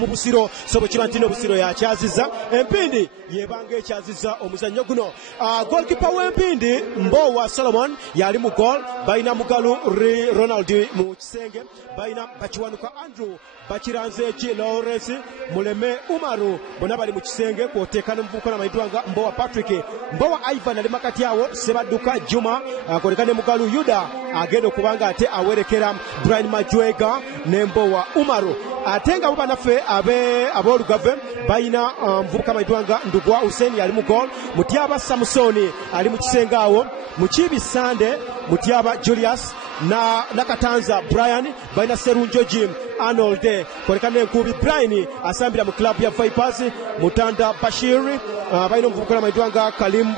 mu Busiro so bwekibantino Busiro yakyaziza Empindi yebanga ekyaziza omuzannyo guno. Goalkeeper w'Empindi Mbowa Solomon yali mu goal, bayina Mugalu Ronald mu kisenge, bayina Bakiwanuka Andrew, Bakiranze eki Lawrence, Muleme Umaru bonna bali mu kisenge kwoteeka n'omuvubuka n'amayiddwanga Mbowa Patrick, Mbowa Ivan ali makati awo, Sebadduka Juma akoleka ne Mugalu Yuda agenda okubanga ate awerekera Brian Majwega ne Mbowa Umaru. Ate nga bo banaffe ab'Olugave bayina muvubuka amayiddwanga Ndugwa Hussein ali mu goal, Mutyaba Samusoni ali mu kisenge awo, Mukibi Sande, Mutyaba Julius na Katanza Brian, bayina Serunjo Jim Arnold koleka n'enkubi Brian asambira mu club ya Vipers, Mutanda Bashir bayina omuvubuka amayiddwanga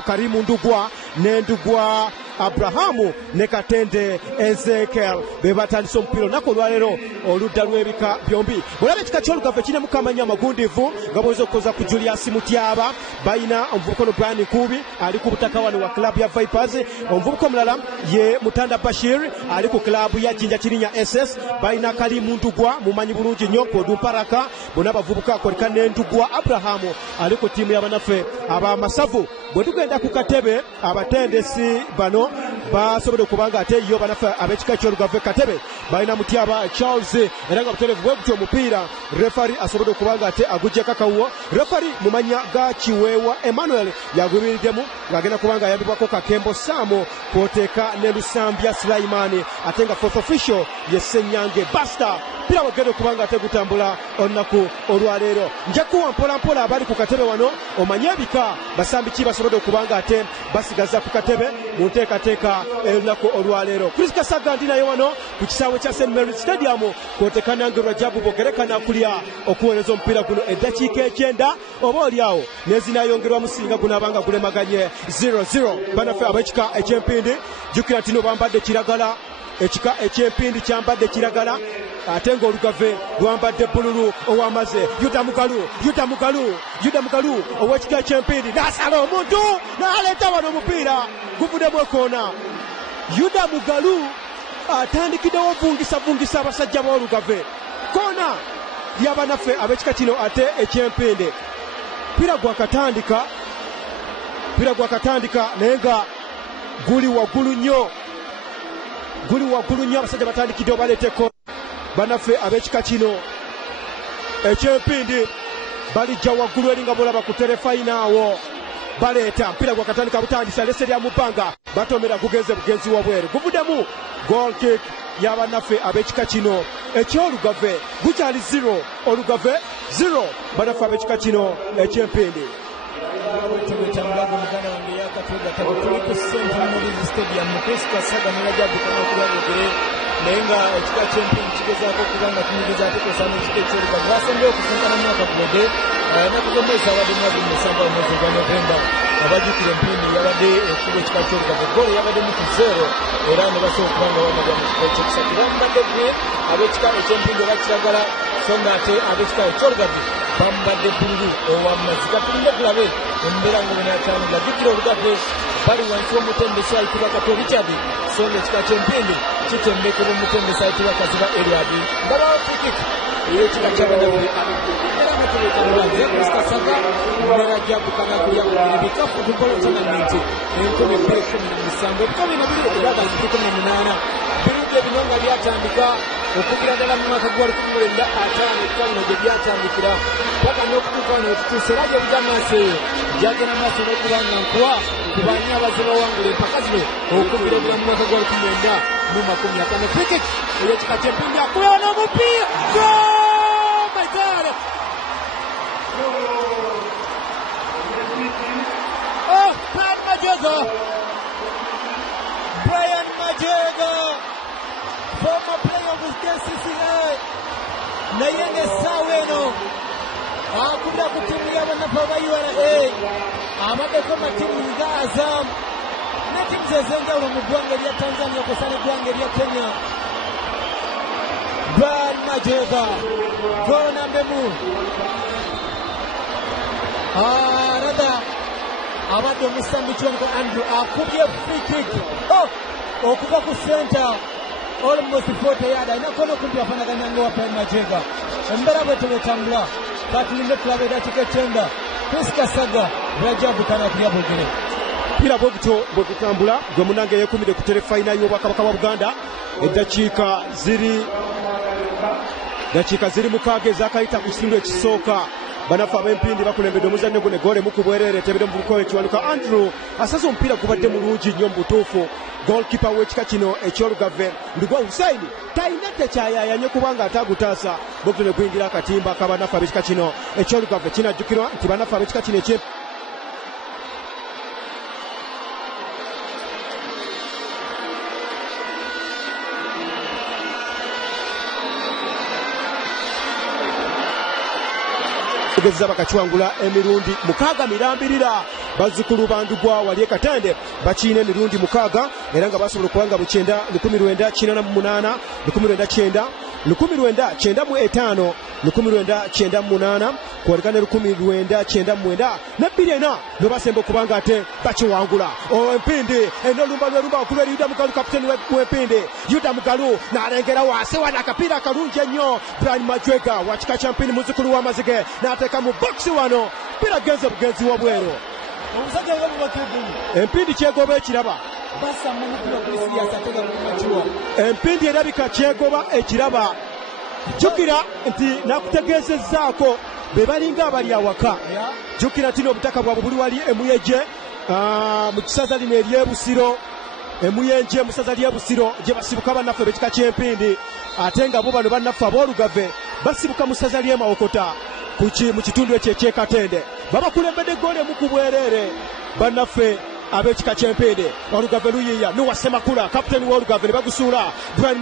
Karimu Ndugwa ne Ndugwa Abrahamu ne Katende Ezekiel bebatandisa omupiira olunaku olwaleero oludda lw'ebika byombi. Olaba ekika ky'Olugave kirina Mukamanya Magundivu nga bw'oyinza okukoza ku Julius Mutyaba, bayina omuvubuka ono Brian Nkubi ali ku butaka wano wa club ya Vipers, omuvubuka omulala ye Mutanda Bashir ali ku club ya Jinja Kirinya SS, bayina Kalimu Ndugwa mumanyi bulungi nnyo Podumparaka, bonna abavubuka koleka ne Ndugwa Abrahamu ali ku ttiimu y'abanaffe ab'Amasavu. Bwe tugenda ku katebe abatendesi bano basobodde okubanga ate yo banaffe ab'ekika ky'Olugave katebe balina Mutyaba Charles era nga butereevu bwe gutyo omupiira refari asobodde okubanga ate agujja kakawuwo. Refari mu mannya ga Kiweewa Emmanuel yagubiriddemu ng'agenda kubanga ayambibwako Kakembo Samo kwoteeka ne Lusambya Sulaimani, ate nga fourth official ye Ssenyange Basta. Mpira wagenda okubanga ate gutambula olunaku olwaleero. Nja kuwa mpola mpola abali ku katebe wano omanye ebika basambi ki basobodde okubanga ate basigaza ku katebe mu nteekateeka olunaku olwaleero. Chris Kasaga ndi naye wano ku kisaawe kya St Mary's Stadium kwoteeka nange Rajabu Bogerekana kulya okuweereza omupiira guno eddakiika 9 oba oliawo nezinayongerwa musinga guno abanga gulemaganye 0-0. Banaffe ab'ekika eky'Empindi jjukira nti no bambadde kiragala, ekika eky'Empindi kyambadde kiragala ate ng'Olugave lwambadde bbululu owamaze. Yuda Mugalu ow'ekika eky'Empindi n'asala omuntu n'aleeta wano omupiira guvuddemu ekoona. Yuda Mugalu atandikiddewo vungisa abasajja b'Olugave, koona y'abanaffe ab'ekika kino ate eky'Empindi. Mpira gwakatandika naye nga guli waggulu nnyo abasajja batandikiddewo baleeta ekoona. Banaffe ab'ekika kino eky'Empindi balijja waggulu eri nga bolaba ku terefayina awo baleeta mpira gwakatandika butandisa lese lya mubanga batomera gugenze bugenzi wabweru guvuddemu goal kick y'abanaffe ab'ekika kino eky'Olugave gukyali 0 Olugave 0 banaffe ab'ekika kino eky'Empindi. Lenga ekika ky'Empindi kigezaako okubanga kinyigiriza ate kusanga ekika eky'Olugave basembeyo okusinkana mu mwaka guwedde ennaku z'omwezi abadde mu 27 omwezi gwa Novemba abajjukira Empindi yabadde ekuba ekika ky'Olugave goolo yabaddemu ku 0 era ne basobola okubanga bamaga mu kika ekyokusatu bambadde gwe ab'ekika eky'Empindi oba kiragala so nga ate ab'ekika eky'Olugave bambadde bbululu ow'amazzi. Katulinde tulabe embeera ng'obunaatambula jjukira Olugave bali wansi w'omutendesi ayitibwa Kato Richard so ng'ekika ky'Empindi kitendekebwa omutendesi ayitibwa Kaziba Eliad. Ndabawo free-kick ey'ekika ky'Abanabe era nga tuleetanira nze Chris Kasaga mbeera gyakukana kulya ebikafu football tournament 2017 2018 birudde bino nga byatandika okugira ddala mu mwaka gwa 2005 gye byatandikira paka n'okutuuka wano wetutuuse era gye bigamaase gyagenda maaso n'okuba nga nkuwa ku baani abazze bawangula empaka zino okugira ddala mu mwaka gwa 1950. Free-kick ey'ekika ky'Empindi akubeera n'omupiira. Oh my God! Oh, Brian Majega, former player with KCCA, naye ng'essaawa eno akubira ku ttiimu y'abanaffe aba URA abaddeko matiimu nga Azam ne ttiimu ez'enjawulo mu ggwanga erya Tanzania okusa n'eggwanga erya Kenya. Brian Majega goal nambemu another abadde omusambi Kiwanuka Andrew akubye free kick okuva ku center almost 40 yard, alina kono kumpi afanaganya nga wa Brian Majega. embera bwe tubetambula katulinde tulabe dakiika ekyenda Chris Kasaga Rajabu Kanakuya bogere mpira bwe gutambula gwe munange yekumire ku terefayina y'obwakabaka bwa Buganda eddakiika ziri mukaaga ezakayita ku kitundu ekisooka banafu ab'empindi bakulembedde omuzannyo guno egoole mu ku bwereere tebere muvubuka w'ekiwanuka Andrew asaze omupiira gubadde mulungi nnyo mu butuufu goalkeeper w'ekika kino ekyolugave Ndugwa Hussein talina tekyayayanye kubanga atagutaasa bwe guyingira akatimba k'abanafu ab'ekika kino ekyolugave kinajjukirwa nti banafu ab'ekika kino kugeza bakakiwangula emirundi mukaaga mirambirira bazzukulu bandugwa wali Katende bakiina emirundi mukaaga era nga basobola okubanga mu 1988 1990 1995 1998 kuwalikana 1999 ne basemba okubanga ate bakiwangula Empindi enolumba lwerumba okubera Yuda Mugalu kapiteni w'Empindi Yuda Mugalu n'alengera wansi wana akapiira akalungi ennyo Brian Majwega wakika kya Mpindi muzzukulu w'amazige n'ateeka mu boxi wano mpira genze bugenzi wabweru omusajja nga mubakidumu Empindi kyegoba ekiraba basa mu mupira kuri siyasa tega mu machiwa Empindi erabika kyegoba ekiraba jukira nti nakutegeezezzaako be balinga abali awaka jukira nti n'obutaka bwabwe buli wali emuyeje mu kisaza lino eryebusiro emuyenje musaza lyebusiro gye basibuka bannaffe b'ekika ky'Empindi ate nga bo bano bannaffe ab'olugave basibuka mu ssaza ly'Emawokota mu kitundu ekyo eky'Ekatende babakulembedde ggoolo emu ku bwereere bannaffe ab'ekika ky'Empindi olugave luyiiya Noah Semakula kapiteni w'olugave ne bagusuula Brian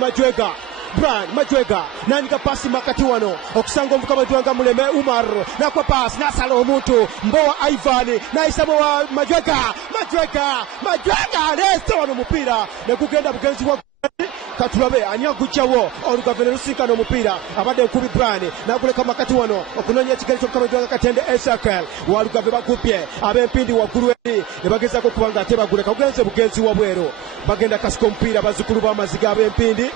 Majwega n'anyiga paasi makati wano okusanga omuvuka Majwega Muleme Umar n'akwa paasi n'asala omuntu Mbowa Ivan n'ayisa Mbowa Majwega aleese wano omupiira ne gugenda bugenzi wa katulabe ani agujjawo olugave ne lusinkana omupiira abadde nkubi Brian n'aguleka makati wano okunoonya ekigere ky'omukama Majwega Katende Ezekiel walugave bagupye ab'Empindi waggulu eri ne bagezaako okubanga ate baguleka gugenze bugenzi wabweru bagenda kasika omupiira bazzukulu b'amaziga ab'Empindi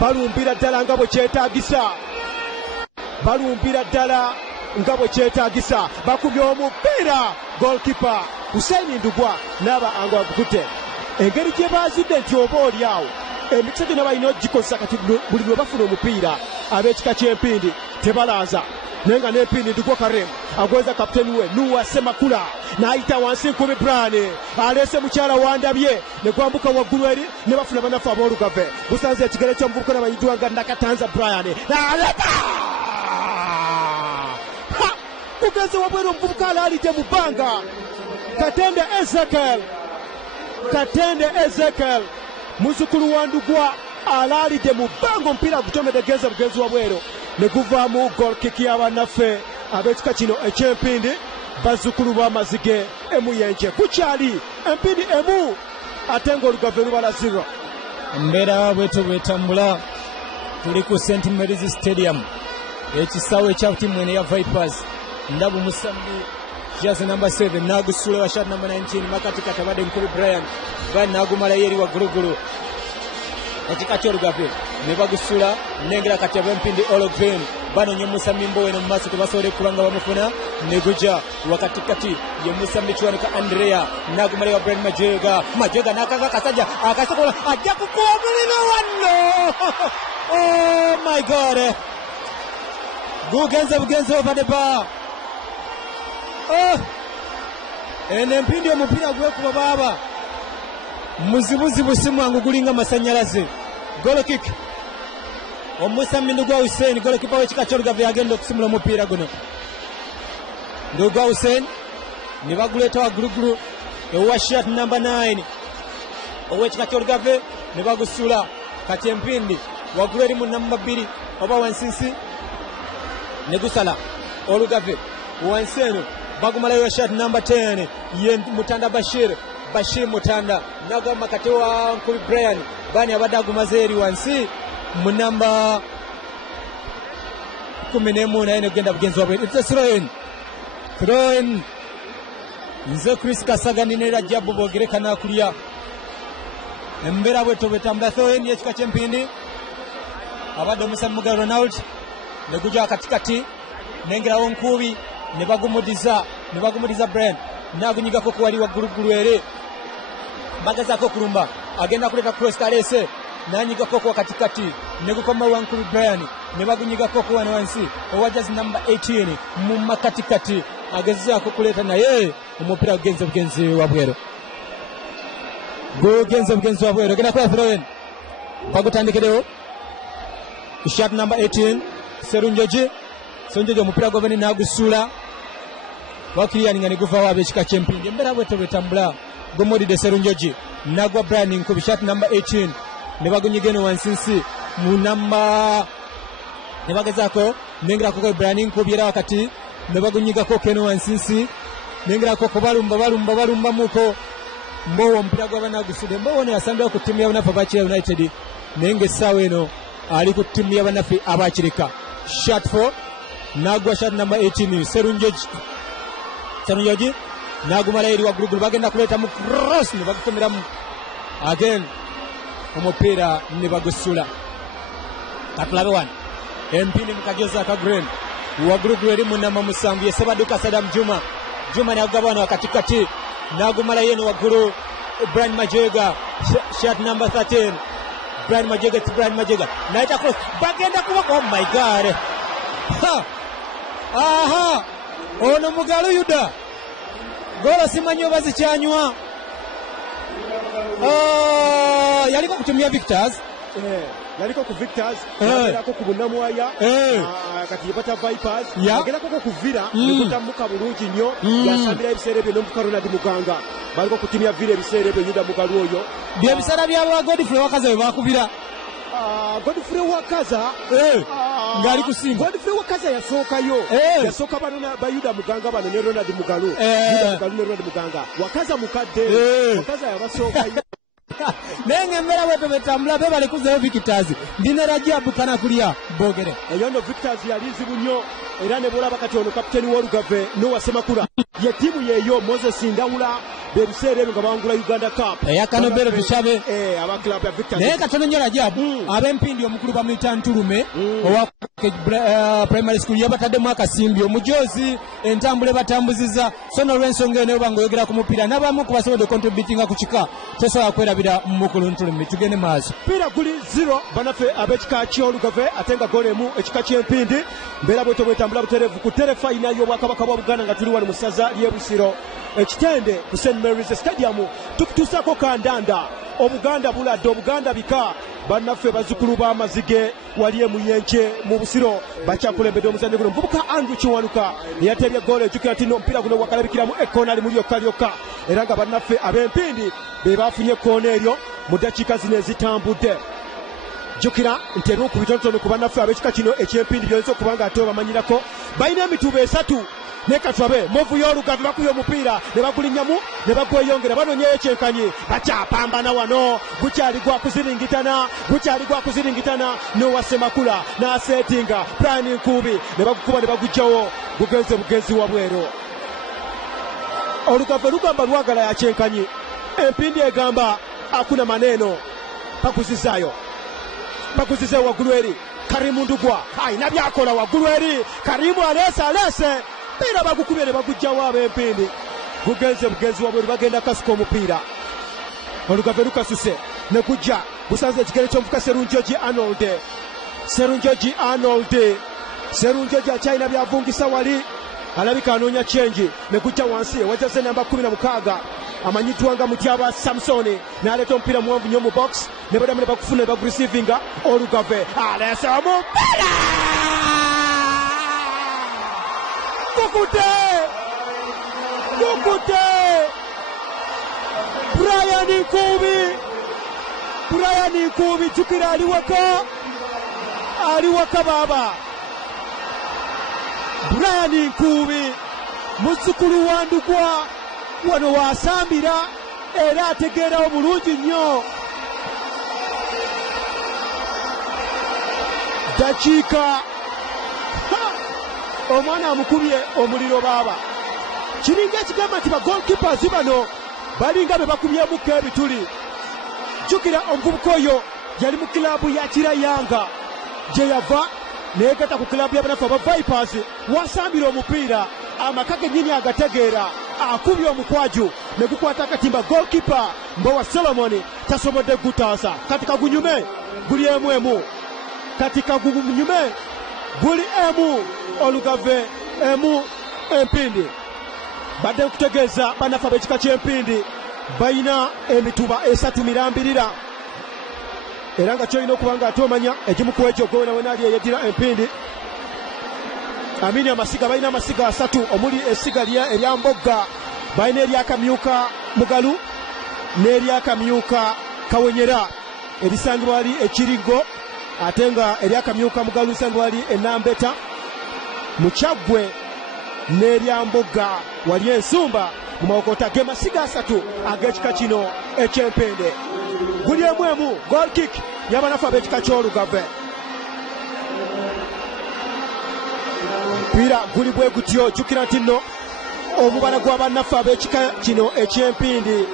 balumbira ddala nga bwe kyetaagisa bakubye omupiira goalkeeper Hussein Ndugwa n'aba anga agukute engeri gye baazidde nti oba oli awo emikisa gyonna balina ogikozesa kati buli lwe bafuna omupiira ab'ekika ky'Empindi tebalaaza naye nga n'Empindi Ndugwa Karim agweza kapiteni we Noah Semakula n'ayita wansi nkubi Brian aleese mukyala wandabye ne gwambuka waggulu eri ne bafuna bannaffe ab'olugave busanze ekigere ky'omuvubuka n'amanyiddwa nga Nakatanza Brian n'aleta bugenze wabweru omuvubuka alaalidde mu bbanga Katende Ezekiel muzzukulu wa Ndugwa alaalidde mu bbanga omupiira gutomedde genze bugenzi wabweru ne guvaamu goal kick y'abannaffe ab'ekika kino eky'Empindi bazzukulu b'amazige emuyenje kukyali Empindi emu ate ng'olugave lubala 0 embeera bweto bwetambula tuli ku St Mary's Stadium ekisaawe ekya ttiimu eno ya Vipers Ndabu Musambi jersey number 7 n'agusuula wa shirt number 19 makati katabadde nkubi Brian n'agumalayo eri waggulugulu ekika ky'olugave ne bagusuula nnengera kati ab'Empindi All Green banoonya Musambi Mbowe mu maaso tebasobole kubanga bamufuna ne gujja wakatikati ye Musambi Kiwanuka Andrea n'agumalayo wa Brian Majwega n'akaza akasajja akasobola ajja kukuba omuliro wano oh my God bugenze over the bar eno Empindi omupiira gwekuba baaba muzibuzibu si mwangu gulinga masanyalaze goal kick Musambi Ndugwa Hussein goalkeeper w'ekika ky'olugave yagenda okusimula omupiira guno Ndugwa Hussein ne baguleeta waggulugulu ewa shirt number 9 ow'ekika ky'olugave ne bagusuula kati Empindi waggulu eri mu number 2 oba wansinsi ne gusala olugave wansi eno bagumalayo shirt number 10 ye Mutanda Bashir Mutanda n'agamba kati wa nkubi Brian bani abadde agumaze eri wansi mu namba 11 naye negenda bugenzi wabwe it's a throw in nze Chris Kasaga ne Rajabu bogereka n'akulya embeera bweto bwetambula throw in y'ekika ky'Empindi abadde Musambi Mugalu Ronald ne gujja katikati nengerawo Nkubi ne bagumudiza Brian nagunyigako ku wali waggulu ere bagezaako kulumba agenda kuleta cross kalese nanyigako ku katikati ne gukoma Wankubi Brian ne bagunyigako ku wano wansi owajazi number 18 mu makatikati agezaako kuleta naye omupira gugenze wabwero genda kwa throw-in bagutandikirewo shot number 18 Serunjoji omupira gwaveni nagusula wakiriyaninga niguva wabe ekika kyempindi embera bwete bwetambula gomodide Serunjoji nagwa Brian Nkubi shot number 18 ne bagunyigeno wansinsi mu namba ne bagezaako nengerako ko Brian Nkubi era wakati ne bagunyigako keno wansinsi nengerako ko balumba muko Mbowo omupira gwabana gusude Mbowo ne yasambira ku timu ya Banafu Abakira United nenge sawa eno ali ku timu ya Banafu Abakirika shot 4 nagwa shot number 18 Serunjoji nagumala eri waggulu bagenda kuleta mu cross ne bagukomeramu again omupira ne bagusula katulabe wan empini mukageza ka green waggulu eri munama musanvu yesebaduka Sadam Juma ne agabana katikati nagumala yeno waggulu Brian Majega shot number 13 Brian Majega naita cross bagenda kuba oh my god aha ono Mugalu Yuda gola simanyo bazikyanywa yaliko kutumia Victors yaliko ku Victors yaliko ku Bunamwaya kati yepata Vipers yagerako ko kuvira nekutamuka bulungi nnyo yasambira ebiseera byo Ronald Muganga baliko kutumia vile ebiseera byo Yuda Mugalu oyo bye bisara bya Godfrey Wakaza bakubira Godfrey Wakaza ngali kusinga Godfrey Wakaza yasooka bano ba Yuda Muganga bano ne Ronald Mugalu Yuda Mugalu ne Ronald Muganga Wakaza mukadde Wakaza yabasooka nenge mbera wetu betambula be bali kuzeyo Victors ndine Rajabu kana kulia bogere eyondo Victors yalizibu nnyo era ne bola bakati ono kapiteni w'Olugave Noah Semakula ye timu yeyo Moses Ndawula bebiseera ebyo nga bawangula Uganda Cup eyakanobero tushabe aba club ya Victors naye katono nnyo Rajabu ab'empindi omukulu bamuyita Ntulume owa primary school yabataddemu akasimbi omujozi entambule batambuziza so n'olw'ensonga eno banga oyogera ku mupiira n'abamu ku basobodde contributinga ku kika tosobola kwerabira mukulu Ntulume tugende maaso mpira guli 0 Banafu ab'ekika ky'Olugave ate nga gole mu ekika ky'empindi mbeera bwetyo bwetambula butereevu ku terefayina y'Obwakabaka bwa Buganda nga tuli wano mu ssaza ly'e Busiro ekitende ku St Mary's Stadium tukutuusako kandanda Obuganda buladde Obuganda bika Banafu bazzukulu b'amazige wali emuyenje mu Busiro bakyakulembedde omuzannyo guno muvubuka Andrew Kiwanuka yateebye goolo ejjukira nti omupiira guno wakalabikiramu ekkoona limu lyokka era nga Banafu ab'empindi be baafunye ekkoona eryo mu ddakiika zino ezitambudde jjukira nti ebimu ku bitonotono ku Banafu ab'ekika kino eky'empindi byonsa okuba nga ate obamanyirako balina emituba 3 ne katwabe movu y'Olugave bakubye omupiira ne bagulinnyamu ne bagweyongera banonyeyo ekyenkanyi bakyapambana wano gukyali gwa kuziringitana Noah Semakula n'aseetinga Brian Nkubi ne bagukuba ne bagugjawo bugenzi wabwero Olugave lugamba lwagala ya kyenkanyi empindi egamba hakuna maneno pakuzizayo waggulu eri Karimu Ndugwa ayina byakola waggulu eri Karimu alese mpira bagukubye ne bagugjawo ab'empindi bugenzi wabwe bagenda kasuka omupiira Olugave lukasuse ne gujja busanze ekigere ky'omufuka Serunjoji Arnold akyalina byavungisa wali alabika anoonya chenji ne gujja wansi ewajaze namba 16 amanyiddwa nga Mutyaba Samsoni n'aleeta omupiira muwanvu nnyo mu box ne badamu ne bakufuna ne bagurisiivinga Olugave alese omupiira Gukute Brian Nkubi jukira aliwaka baba Brian Nkubi muzzukulu wa Ndugwa wano wasambira era ategeerawo bulungi nnyo dakiika omwana amukubye omuliro baba kiringa ekigamba nti ba goalkeepers bano balinga be bakubyemukko ebituli jjukira omuvubuka oyo yali mu kilaabu ya Kirayanga gye yava negata ku klabu y'abanafu aba Vipers wasambira omupiira amaka gennyini agategeera akubye omukwaju ne gukwata akatimba goalkeeper Mbowa Solomon tasobodde gutaasa kati kagunyume guli emu kati kagunyume guli emu Olugave emu Empindi badde nkutegeeza banafu ab'ekika ky'Empindi bayina emituba 3 mirambirira era nga kyolina okuba nga ate omanya egimu ku ekyo gwe wena ali eyeddira Empindi Amini amasiga balina amasiga 3 omuli essiga erya Mbogga balina eryakamyuka Mugalu n'eryakamyuka Kawenyera erisangibwa ali Ekirigo ate nga eryakamyuka Mugalu lisangibwa ali Enambeta Mukyagwe n'erya Mbogga wali Ensumba mu mawokota ge masiga 3 ag'ekika kino eky'Empende guli emu goal kick y'abanafu ab'ekika ky'Olugave mpira guli bwe gutyo jjukira nti nno omubala gw'abanafu ab'ekika kino eky'Empindi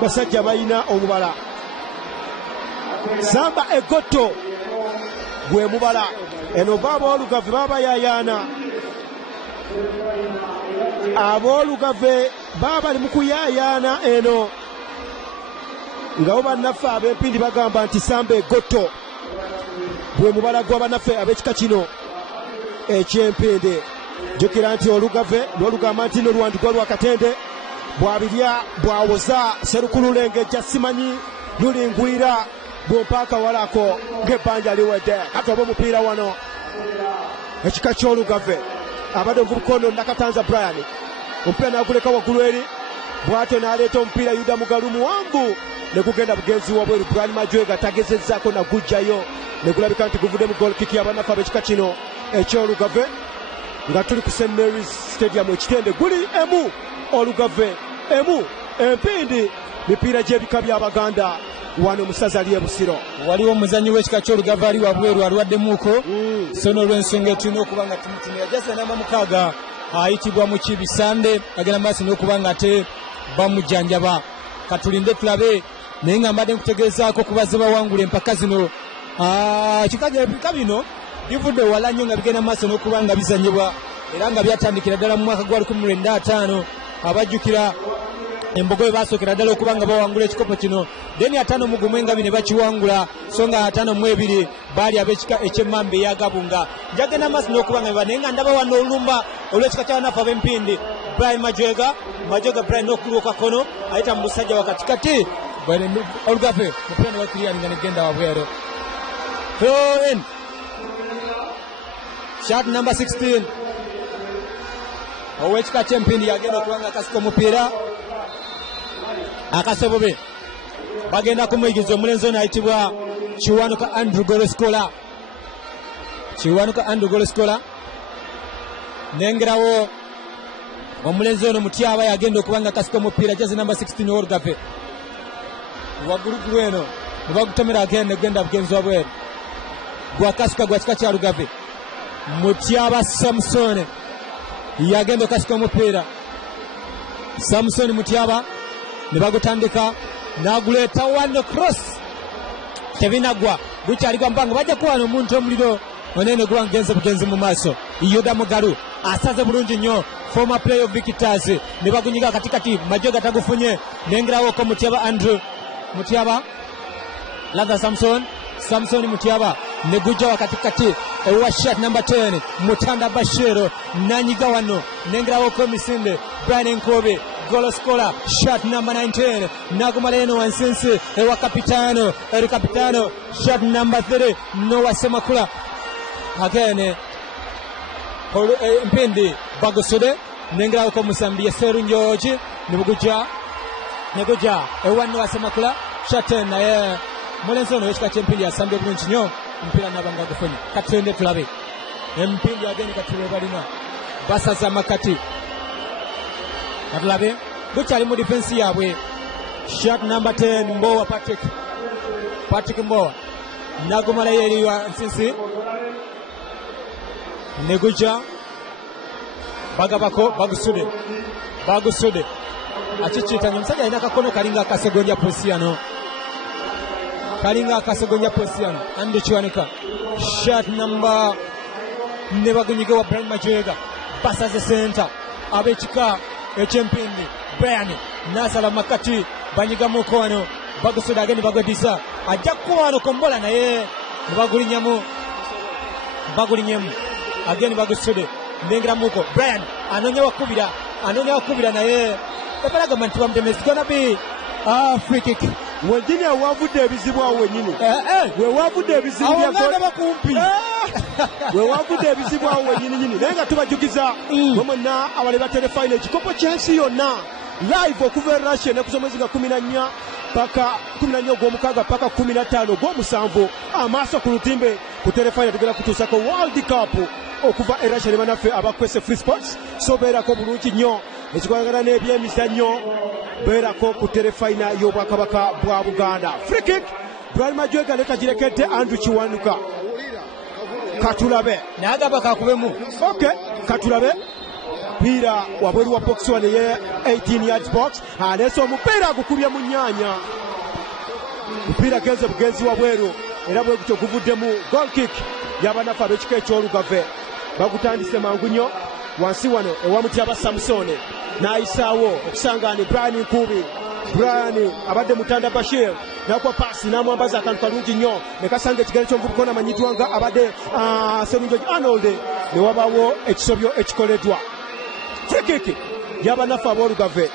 basajja balina omubala Samba Egotto gwe mubala eno baba Olugave baba yayaana ab'Olugave baba limu kuyayaana eno nga bannaffe ab'Empindi bagamba nti Samba Egotto gwe mubala gw'abannaffe ab'ekika kino eky'Empindi jjukira nti Olugave lwolugamba nti no Lwandugwa lwa Katende bwabirya bwawoza Serukululengejja simanyi lulingwira bwompaaka walako ng'ebbanja liwedde kati oba omupiira wano ekika ky'Olugave abadde omuvubuka Nakatanza Brian omupiira n'aguleka waggulu eri bw'atyo n'aleeta omupiira Yuda Mugalu muwanvu ne gugenda bugenzi wabweru Brian Majwega tagezezzaako nagujjayo ne gulabika nti guvudde mu goal kick y'abanafu ab'ekika kino eky'Olugave nga tuli ku St Mary's Stadium ekitende guli emu Olugave emu Empindi mipiira gy'ebika by'Abaganda wano musaza ali Busiro waliwo omuzannyi w'ekika ky'Olugave ali wabweru alwaddemuuko so n'olw'ensonga etulina okuba nga tumutumira yajjaza namba 6 ayitibwa mu Kibisande agenda maaso n'okuba nga ate bamujjanjaba katulinde tulabe naye nga mbadde nkutegeezaako kubaze bawangula empaka zino ebika bino bivudde wala nnyo nga bigenda maaso n'okuba nga bizanyibwa era nga byatandikira ddala mu mwaka gwa 1995 abajjukira embogo bwe basookera ddala okuba nga bawangula ekikopo kino deni 5 nga bine bakiwangula so nga 5-2 baali ab'ekika eky'Emmamba eyagabunga njagenda maaso n'okuba nga biba naye nga ndaba wano olumba olw'ekika ky'abanafu ab'Empindi Brian Majwega Brian n'okuluuka kono ayita mu busajja wakatikati Olugave mupiira ne bakiriyaninga negenda wabweru throw in shot number 16 ow'ekika ky'Empindi yagenda okuba nga akasika omupiira akasobobe bagenda kumuyigiza omulenzi ono ayitibwa Kiwanuka Andrew Goloskola nengerawo omulenzi ono Mutyaba yagenda okuba nga akasika omupiira jazi namba 16 w'Olugave waggulugulu eno ne bagutomera agenda negenda bugenzi wabweru gwakasika gwa kika kya Lugave Mutyaba Samson yagenda okasika omupiira Samson Mutyaba ne bagutandika n'aguleeta one cross tebinagwa gukyali mbanga bajja kuwana omuntu omuliro onene guba ngenze bugenzi mu maaso Yuda Mugalu asaze bulungi nnyo former player of Victors ne bagunyiga katikati Majwega tagufunye nengerawo ko Mutyaba laga Samson Mutyaba ne gujja wakatikati owa shot number 10 Mutanda Bashiro nanyiga wano nengerawo ko Misinde Brian Nkobe Goloskola shot number 19 nagumaleno wansinsi ewa kapitano shot number 3 Noah Semakula again Empindi Bagusude nengerawo ko Musambi Seru Njoji nebuguja ewa Noah Semakula shot naye mulenzi ono w'ekika ky'Empindi asambye bulungi nnyo omupiira nabanga gufunye katulende tulabe Empindi agenda katule balina basaza makati katulabe gukyali mu defensi yaabwe shot number 10 Mbowa Patrick Mbowa nagumalayo eri wansinsi ne gujja bagabako Bagusude akikitanya omusajja alina akakono kalinga akasegonja posiyano Andi Kiwanuka shot number ne bagunyige wa Brian Majega basaze center abekika ekyempindi Brian nasala makati banyiga mukono bagusuda ageni bagwadisa ajja kuwano kombola naye bagulinyamu ageni bagusude ndengera muko Brian anonya wakubira naye ebalaga manti bamdemesi gonna be free kick. Wengine wavudde ebizibu awo wenyini. We wavudde ebizibu bya gol. Bakumpi. We wavudde ebizibu awo wenyini nyini. Nenga tubajugiza bomonna abaleba telefine ekikopo kyensi yonna live okuva Russia ne kusomezi ga 14 paka 14 gw'omukaaga paka 15 gw'omusanvu amaaso ku lutimbe ku telefine tugenda kutuusa ko World Cup okuva Russia ne banaffe abakwese free sports so beerako bulungi nnyo ekikwagala n'ebyemizannyo beerako ku telefine y'obwakabaka bwa Buganda. Free kick Brian Majega leka girekedde Andrew Kiwanuka katulabe n'agamba kakubemu. Okay katulabe mpira wabweru wa box one ye 18 yards box aneso omupiira agukubye mu nnyanja mpira genze bugenzi wabweru era bwe gutyo guvuddemu goal kick y'abanafu ab'ekika eky'olugave bagutandise mangu nnyo wansi wano ewamutyaba Samusone n'ayisaawo okusangaani Brian Nkubi Brian abadde Mutanda Bashir nakwa pasi n'amwambaza akantu kalungi nnyo ne kasanga ekigere ky'omuvubuka n'amanyitwa nga abadde Sserunjoji Arnold ne wabaawo ekisobyo ekikoleddwa. Free kick y'abanafu ab'olugave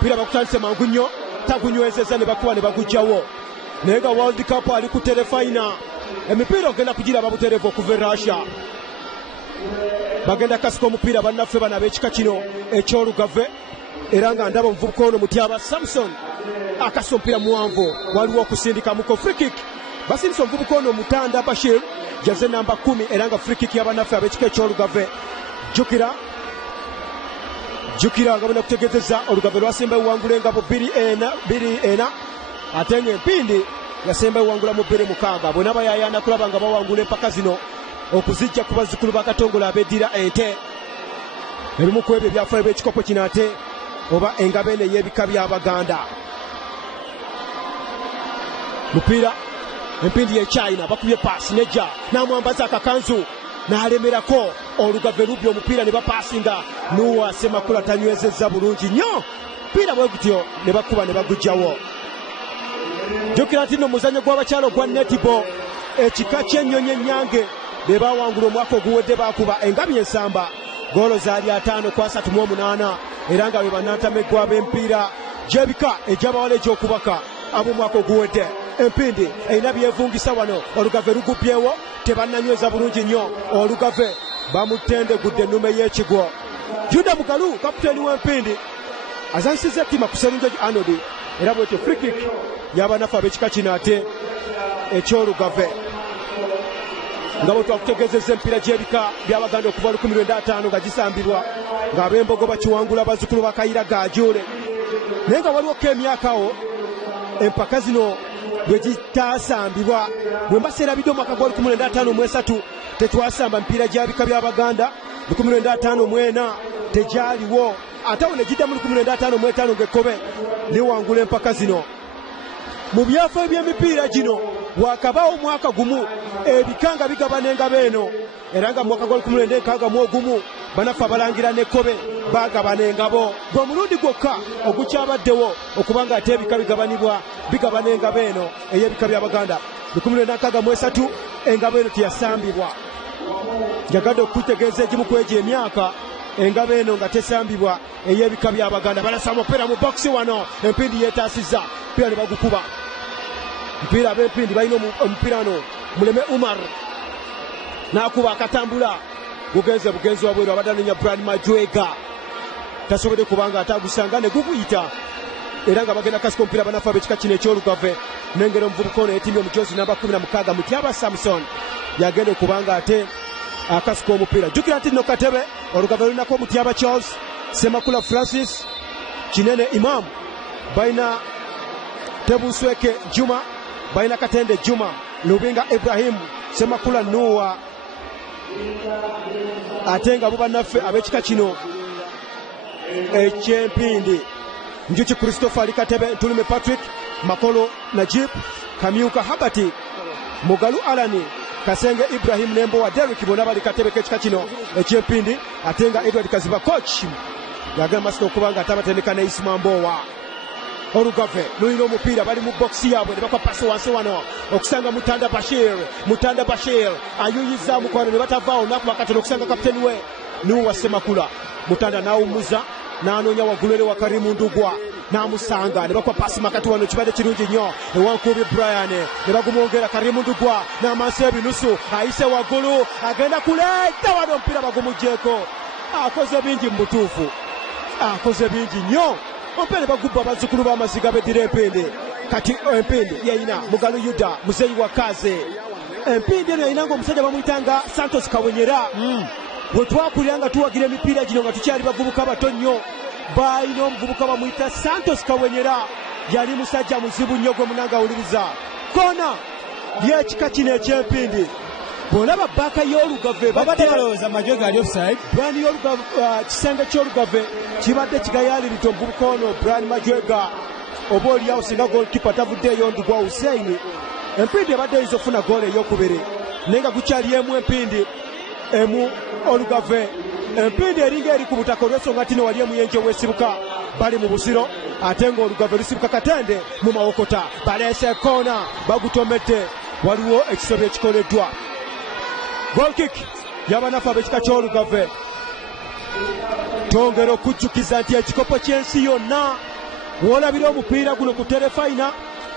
mpira bakutandise mangu nnyo tagunywezeza ne bakuba ne bagujjawo naye nga World Cup ali ku telefayina emipiira ogenda kugira babuterevu okuva Russia bagenda kasika omupiira bannaffe bano ab'ekika kino eky'olugave era nga ndaba omuvubuka ono Mutyaba Samson akasa omupiira muwanvu waliwo okusindikamuko free kick basindisa omuvubuka ono Mutanda Bashir jaze namba 10 era nga free kick y'abannaffe ab'ekika eky'olugave jukira nga bonna kutegeezeza olugave lwasemba ewangula engabo 2-1 ate ng'empindi yasemba ewangula mu 2-6 bonna bayayana kulaba nga bawangula empaka zino okuzijja ku bazzukulu ba Katongola abeddira ente ebimu ku ebyo ebyafaayo by'ekikopo kino ate oba engabo eno ey'ebika by'Abaganda. Mupiira empindi ye China bakubye paasi nejja n'amwambaza akakanzu n'alemerako olugave lubbi omupiira ne bapaasinga Nuwa Semakula tanywezezza bulungi nnyo mpira bwe gutyo ne bakuba ne bagujjawo. Jjukira nti nno muzannyo gw'abakyala ogwa netball ekika ky'ennyonyi ennyange be baawangula omwaka oguwedde baakuba engabi ensamba goolo zaali 5-38 era nga be bannantameggwa b'empiira gy'ebika egy'abawala egy'okubaka ab'omwaka oguwedde. Empindi erina byevungisa wano olugave lugubyewo tebannanyweza bulungi nnyo olugave bamutendegudde ennume y'ekigwo. Juda Mugalu kapiteeni w'empindi azanyisiza ettima ku Sserunjoji Arnold era bwetyo free kick y'abanafu ab'ekika kino ate eky'olugave nga bwe twakutegeezezza empiira gy'ebika by'Abaganda okuva 1905 nga gisambibwa ng'ab'embogo bakiwangula bazzukulu ba Kayira Gajuule naye nga waliwo ko emyakawo empaka zino bwe gitaasambibwa bwe mbaseerabidde omwaka gwa 1953 tetwasamba mpiira gy'ebika by'Abaganda 1954 tegyaliwo ate awo ne giddamu 1955 ng'ekkobe liwangula empaka zino. Mu byafaayo by'emipiira gino wakabaawo omwaka gumu ebika nga bigabana engabo eno era nga mu mwaka gwa 1961 banafu abalangira n'ekkobe bagabana engabo gwe mulundi gwokka ogukyabaddewo okuba nga ate ebika bigabana engabo eno ey'ebika by'Abaganda 1963 engabo eno teyasambibwa. Njagadde okutegeeza egimu ku egyo emyaka engabo eno nga tesambibwa ey'ebika by'Abaganda. Balasa omupiira mu bokisi wano empindi yeetaasizza mpira ne bagukuba mpira ab'empindi balina omupiira no Muleme Umar n'akuba akatambula gugenze bugenzi wabweru abadde anoonya Brian Majega tasobodde kubanga atagusanga ne guguyita era nga bagenda kasika omupiira banafu ab'ekika kino eky'olugave n'engeri omuvubuka ono yetimye omujozi namba 16 Mutyaba Samson yagenda okubanga ate akasika omupiira. Jjukira nti nno katebe olugave lulinako Mutyaba Charles Semakula Francis Kinene Imam balina Tebusweke Juma balina Katende Juma Lubinga Ibrahim Semakula Nuwa ate nga bo bannaffe ab'ekika kino eky'empindi Njuki Christopher Ali Katebe Ntulume Patrick Makolo Najib Kamyuka Habati Mugalu Alani Kasenge Ibrahim Nembo wa Derrick bonna bali katebe kekika kino ekyempindi ate nga Edward Kaziba coach yagamba masito okubanga atabatendeka ne Isma Mbowa. Olugave lulina omupiira bali mu boxi yaabwe ne bakwa pasi wansi wano okusanga Mutanda Bashir ayuyiza mukwano ne batavaawo nakuba katono okusanga kapiteni we Nuwa Semakula. Mutanda n'awummuza n'anoonya waggulu eri wa Karimu Ndugwa n'amusanga ne bakwa pasi makati wano kibadde kirungi nnyo ewankubi Brian ne bagumwongera Karimu Ndugwa n'amansi ebinusu ayise waggulu agenda kuleeta wano omupiira bagumugyeko. Akoze bingi mu butuufu, akoze bingi nnyo. Ompene bagubba abazzukulu b'amaziga beddira empindi. Kati empindi yayina Mugalu Yuda muzeeyi wa Kaze. Empindi eno yayina ng'omusajja bamuyitanga Santos Kawenyera. Bwe twakulira nga tuwagira emipiira gino nga tukyali bavubuka bato nnyo, balina omuvubuka bamuyita Santos Kawenyera. Yali musajja muzibu nnyo gwe munanga awuliriza. Kona y'ekika kino eky'empindi. Bw'olaba bbaaka y'Olugave babadde balowooza Majwega ali offside. Brian y'Olugave kisenge ky'Olugave kibadde kigayaalirira omuvubuka ono Brian Majwega. Oba oliawo singa goalkeeper tavuddeeyo Ndugwa Hussein. Empindi ebadde eyinza okufuna goal ey'okubiri naye nga gukyali emu empindi emu Olugave. Empindi eringa eri ku butaka olw'ensonga tino wali emuyenje w'esibuka bali mu busiro ate ng'Olugave lusibuka Katende mu mawokota. Baleese koona bagutomedde, waliwo ekisobyo ekikoleddwa. Goal kick y'abanafu ab'ekika ky'Olugave. Twongera okujjukiza nti ekikopo ky'ensi yonna w'olabira omupiira guno ku terefayina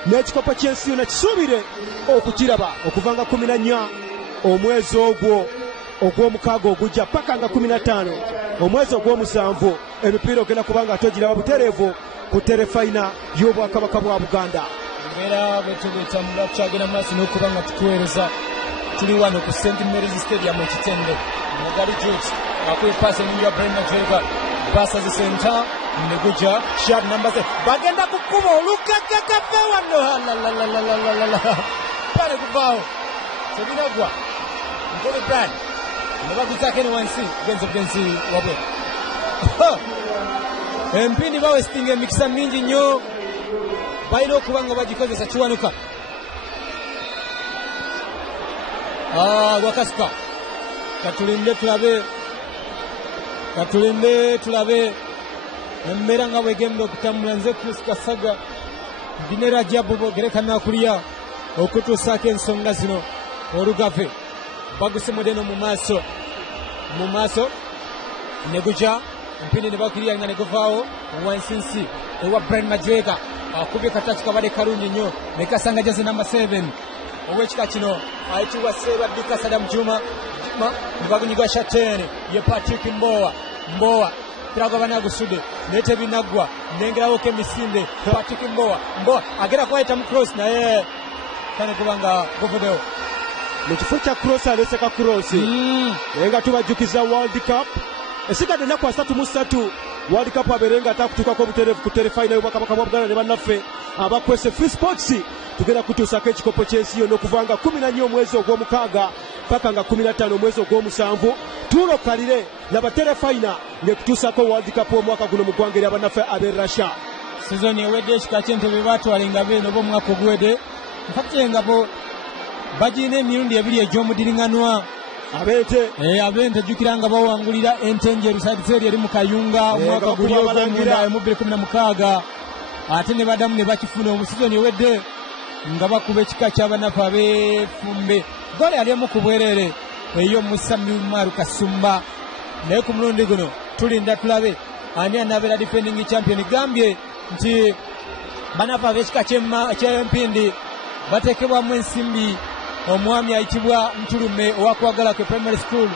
n'ekikopo ky'ensi yonna kisuubire okukiraba okuva nga 14 omwezi ogwo ogw'omukaaga ogujja paka nga 15 omwezi ogw'omusanvu emipiira ogenda kubanga togiraba butereevu ku terefayina y'obwakabaka bwa Buganda. Era betubeta mulakyagenda maaso n'okuba nga tukuweereza. Tuli wano ku St. Mary's Stadium ekitende Mugali Jules akuye pasi enyuya Brian Majwega pasa zi center neguja shot number 7 bagenda kukuba olukakakafe wano pale kuvao sebinagwa Ngole Brian nebaguzake ne wansi genzi wabwe empindi bawe stinge mikisa mingi nnyo balina okuba nga bagikozesa kiwanuka. Wakasuka katulinde tulabe embeera nga bwegenda okutambula. Nze Chris Kasaga binera Jabu bogerekana kuliya okutuusaako ensonga zino. Olugave bagusemudeno mu maaso neguja empindi ne bakiriya nga neguvaawo wansinsi ewa Brian Majwega akubye kataki kabadde kalungi nnyo ne kasanga jaze namba 7 ow'ekika kino ayitibwa Ssebaddika Saddam Juma bagunyigwa shateni ye Patrick Mbowa tirago banagusudde naye tebinaggwa nengerawo ke Misinde. Patrick Mbowa agera kwayita mu cross naye kane kubanga guvuddewo mu kifo kya cross aleseka cross naye nga tubajjukiza World Cup esigadde ennaku 33 World Cup abeerenga atakutuukako obutereevu ku terefayina y'obwakabaka bwa Buganda ne bannaffe abakwese Free Sports tugenda kutuusako ekikopo ky'ensi yonna okuva nga 14 omwezi ogw'omukaaga paka nga 15 omwezi ogw'omusanvu. Tulokalire n'abaterefayina ng'ekutuusako World Cup omwaka guno mu ggwanga ery'abannaffe ab'e Russia. Sizoni ewedde ekika ky'Entebbe baatwalenga beeno b'omwaka oguwedde mpate nga bo bagirina emirundi ebiri egy'omudiriŋŋanwa. Abente jjukira nga bawangulira ente enjeru Sadiseeri eri mu Kayunga omwaka guli ogw'omunda 2016 ate ne baddamu ne bakifuna omusizoni ewedde nga bakuba ekika ky'abanafu ab'Effumbe. Gole aliemu ku bwereere eyo Musa Mimaru Kasumba. Naye ku mulundi guno tulinda tulabe ani anabeera defending champion. Gambye nti banafu ab'ekika ky'empindi bateekebwamu ensimbi. Omwami ayitibwa Ntulume owakwagala ke primary school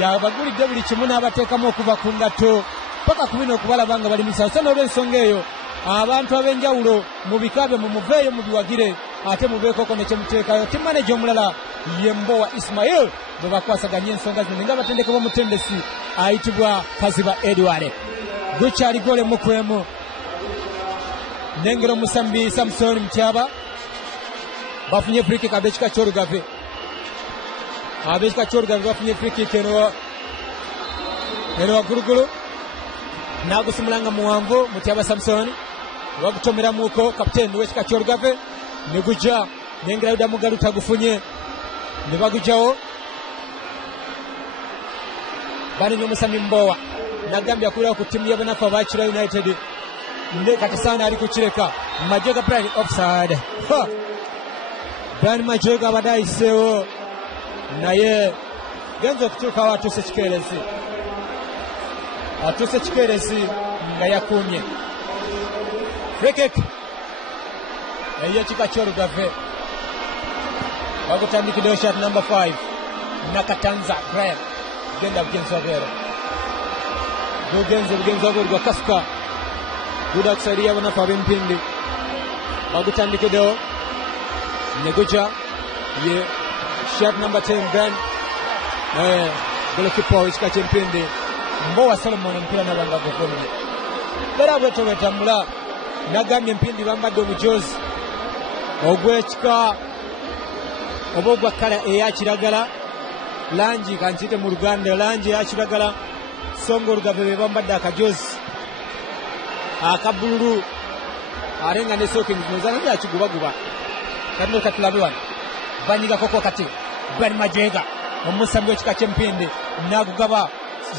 yabagulidde buli kimu n'abateekamu okuva ku ngatto paka ku bino okubalaba nga bali musawo. So n'olw'ensonga eyo abantu ab'enjawulo mu bika bye mumuveeyo mubiwagire ate mubeekoko ne kyemuteekayo. Team manager omulala ye Mbowa Ismail bwe bakwasaganya ensonga zino nga batendekebwa mutendesi ayitibwa Kaziba Edward. Gukyali gole mukwemu nengero Musambi Samson Mutyaba bafunye free kick ab'ekika ky'Olugave. Ab'ekika ky'Olugave bafunye free kick eno waggulugulu n'agusumulanga muwanvu Mutyaba Samson bagutomeramuko kapiteeni w'ekika ky'Olugave ne gujja nengera Yuda Mugalu tagufunye ne bagujjawo bali Musami Mbowa nagambye akulira ku timu y'Abanafu Abakira United ne Katasaana ali kukireka Majega Brian offside Brian Majega abadde ayiseewo naye genza okutuuka awo atuuse Kikeresi nga yakuumye free kick ey'ekika ky'Olugave bagutandikiddewo shot number 5 Nakatanza Brian genda bugenzi wabeera bugenzi wabeera gwa kasuka guda kusaidia Abanafu ab'Empindi bagutandikiddewo ne gujja ye shot number 10 Brian golikipa w'ekika ky'Empindi Mbowa Solomon omupiira nabanga gukomye era bwetyo bwetambula nagambye Empindi bambadde omujoozi ogw'ekika oba ogwa kala eya kiragala langi kankiyite mu Luganda langi eya kiragala so nga Olugave be bambadde akajoozi aka bbululu ate nga ne sookini zino yakigubaguba kati katulabe wano banyigakoko kati Brian Majega omusambi w'ekika ky'Empindi n'agugaba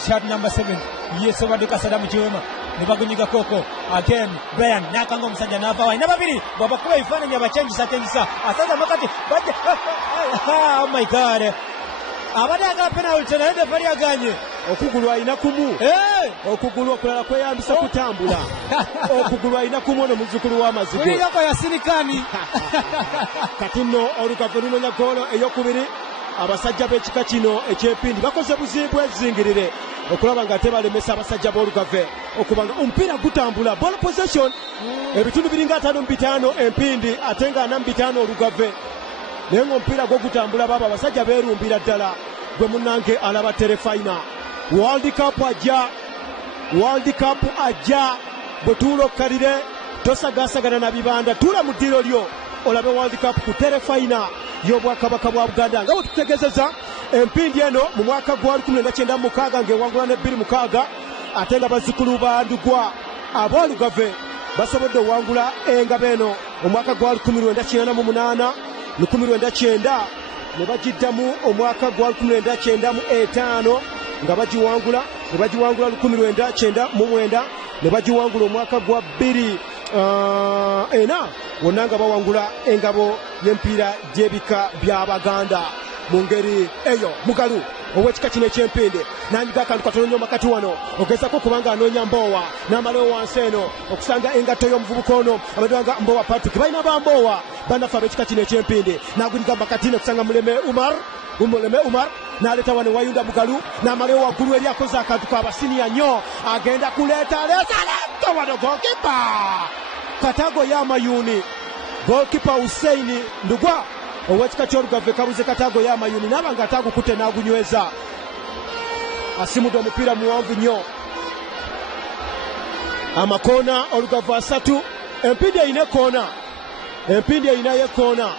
shot number 7 yesobadde Kasadamu Kiwema ne bagunyiga koko again Brian nakanga omusajja n'ava wayi n'ababiri bwabakuba ebifaananyi abakyengisa asaza makati bajja oh my god abadde agala penalty naye defari aganye okugulu alina kumu okugulu okulala kweyambisa kutambula okugulu alina kumu ono muzzukulu w'amazige uliyako yasirikani kati nno Olugave lunonya goolo ey'okubiri abasajja b'ekika kino eky'Empindi bakoze buzibu ezingirire okulaba nga tebalemesa abasajja b'Olugave okubanga omupiira gutambula ball possession ebitundu biringa 5-5 Empindi ate nga 4-5 Olugave naye ng'omupiira gwo gutambula baba abasajja beerumbira ddala gwe munnange alaba terefayina World Cup ajja bwe tuula okkalire tosagaasagana na bibanda tuula mu ddiro lyo olabe World Cup ku terefayina y'Obwakabaka bwa Buganda nga bwe tutegeezezza Empindi eno mu mwaka gwa 1996 ng'ewangula ne 26 ate nga bazzukulu ba Ndugwa ab'Olugave basobodde owangula engabo eno omwaka gwa 1988 1990 ne bagiddamu omwaka gwa 1995 nga bagiwangula ne bagiwangula 1999 ne bagiwangula omwaka gwa 2004 wonna nga bawangula engabo y'empiira gy'ebika by'Abaganda mu ngeri eyo mugalu ow'ekika kino eky'Empindi n'anyiga akantu katono nnyo makati wano ogezaako kubanga anoonya Mbowa n'amalayo wansi eno okusanga engatto y'omuvubuka ono amadwanga Mbowa Patrick balina ba Mbowa banafu ab'ekika kino eky'Empindi n'agunyiga makati n'okusanga Muleme Umar n'aleeta wano Wayunda Mugalu n'amalayo waggulu eri akoze akantu kabasiniya nnyo agenda kuleeta wano goalkeeper Katago y'Amayuni goalkeeper Hussein Ndugwa ow'ekika ky'Olugave kabuze Katago y'Amayuni n'aba nga atagukutte n'agunyweza asimudde omupiira muwanvu nnyo amakoona Olugave 3 Empindi erinayo ekoona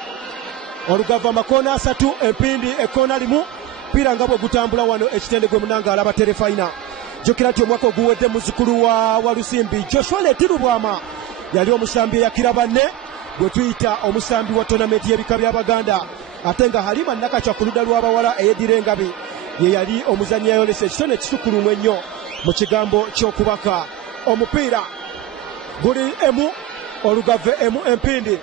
Olugave amakoona 3 Empindi ekoona limu mpira nga bwe gutambula wano ekitende gwe munanga alaba terefayina jjukira nti omwaka oguwedde muzzukulu wa Lusimbi Joshua Letirubwama yali omusambi eyakira banne gwe tuyita omusambi wa tonamenti y'ebika by'Abaganda ate nga Halima Nakacwa ku ludda lw'abawala eyeddira engabi ye yali omuzannyi ayolesa ekitone ekisukulumu ennyo mu kigambo ky'okubaka omupiira guli emu Olugave emu Empindi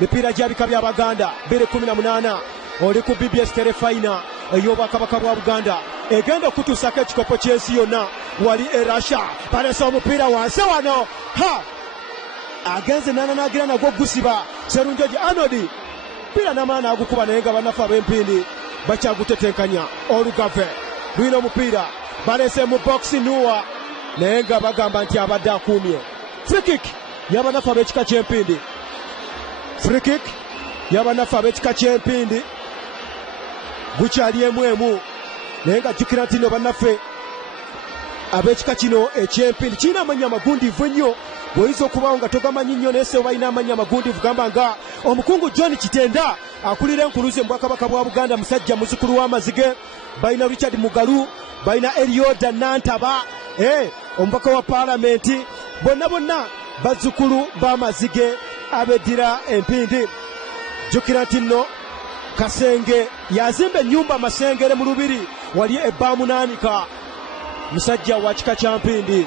mipiira gy'ebika by'Abaganda 2018 oli ku BBS terefayina ey'Obwakabaka bwa Buganda egenda okutuusako ekikopo ky'ensi yonna wali Russia balesa omupiira wansi wano agenze n'anagira nagwo gusiba Serunjoji Arnold mpira n'amaana agukuba naye nga banafu ab'Empindi bakyagutetenkanya Olugave lwina omupiira balese mu box Nuwa naye nga bagamba nti abadde akuumye free kick y'abanafu ab'ekika ky'Empindi gukyali emu naye nga jjukira nti no bannaffe ab'ekika kino eky'Empindi kirina amannya amagundiivu ennyo bw'oyinza okubawo nga togamanyi nnyo naye se balina amannya amagundiivu gamba nga omukungu John Kitenda akulira enkuluze mu Bwakabaka bwa Buganda musajja muzzukulu w'amazige balina Richard Mugalu balina Elioda Nantaba omubaka wa paalamenti bonna bazzukulu b'amazige abeddira Empindi jjukira nti nno Kasenge yazimba ennyumba Masengere mu Lubiri wali ebbamunaanika musajja wa kika kya Mpindi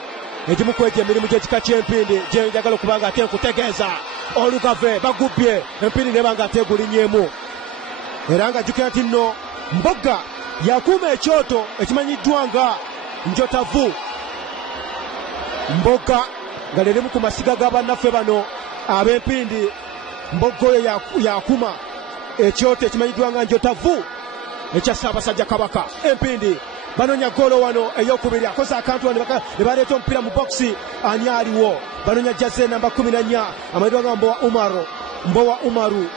egimu kwegya emirimu gy'ekika ky'Empindi gye njagala okuba nga ate nkutegeeza Olugave bagubbye Empindi neba nga ate gulinyeemu era nga jjukira nti nno Mbogga yakuuma ekyoto ekimanyiddwa nga Njotavu. Mbogga nga lerimu ku masiga ga bannaffe bano ab'Empindi. Mbogga oyo yakuuma ekyoto ekimanyiddwa nga Njotavu ekya Ssaabasajja Kabaka. Empindi banonya golo wano ey'okubiri akoze akantu wano ne baleeta omupiira mu bokisi ani aliwo banonya jaze namba 14 amanyiddwa nga Mbowa Umaru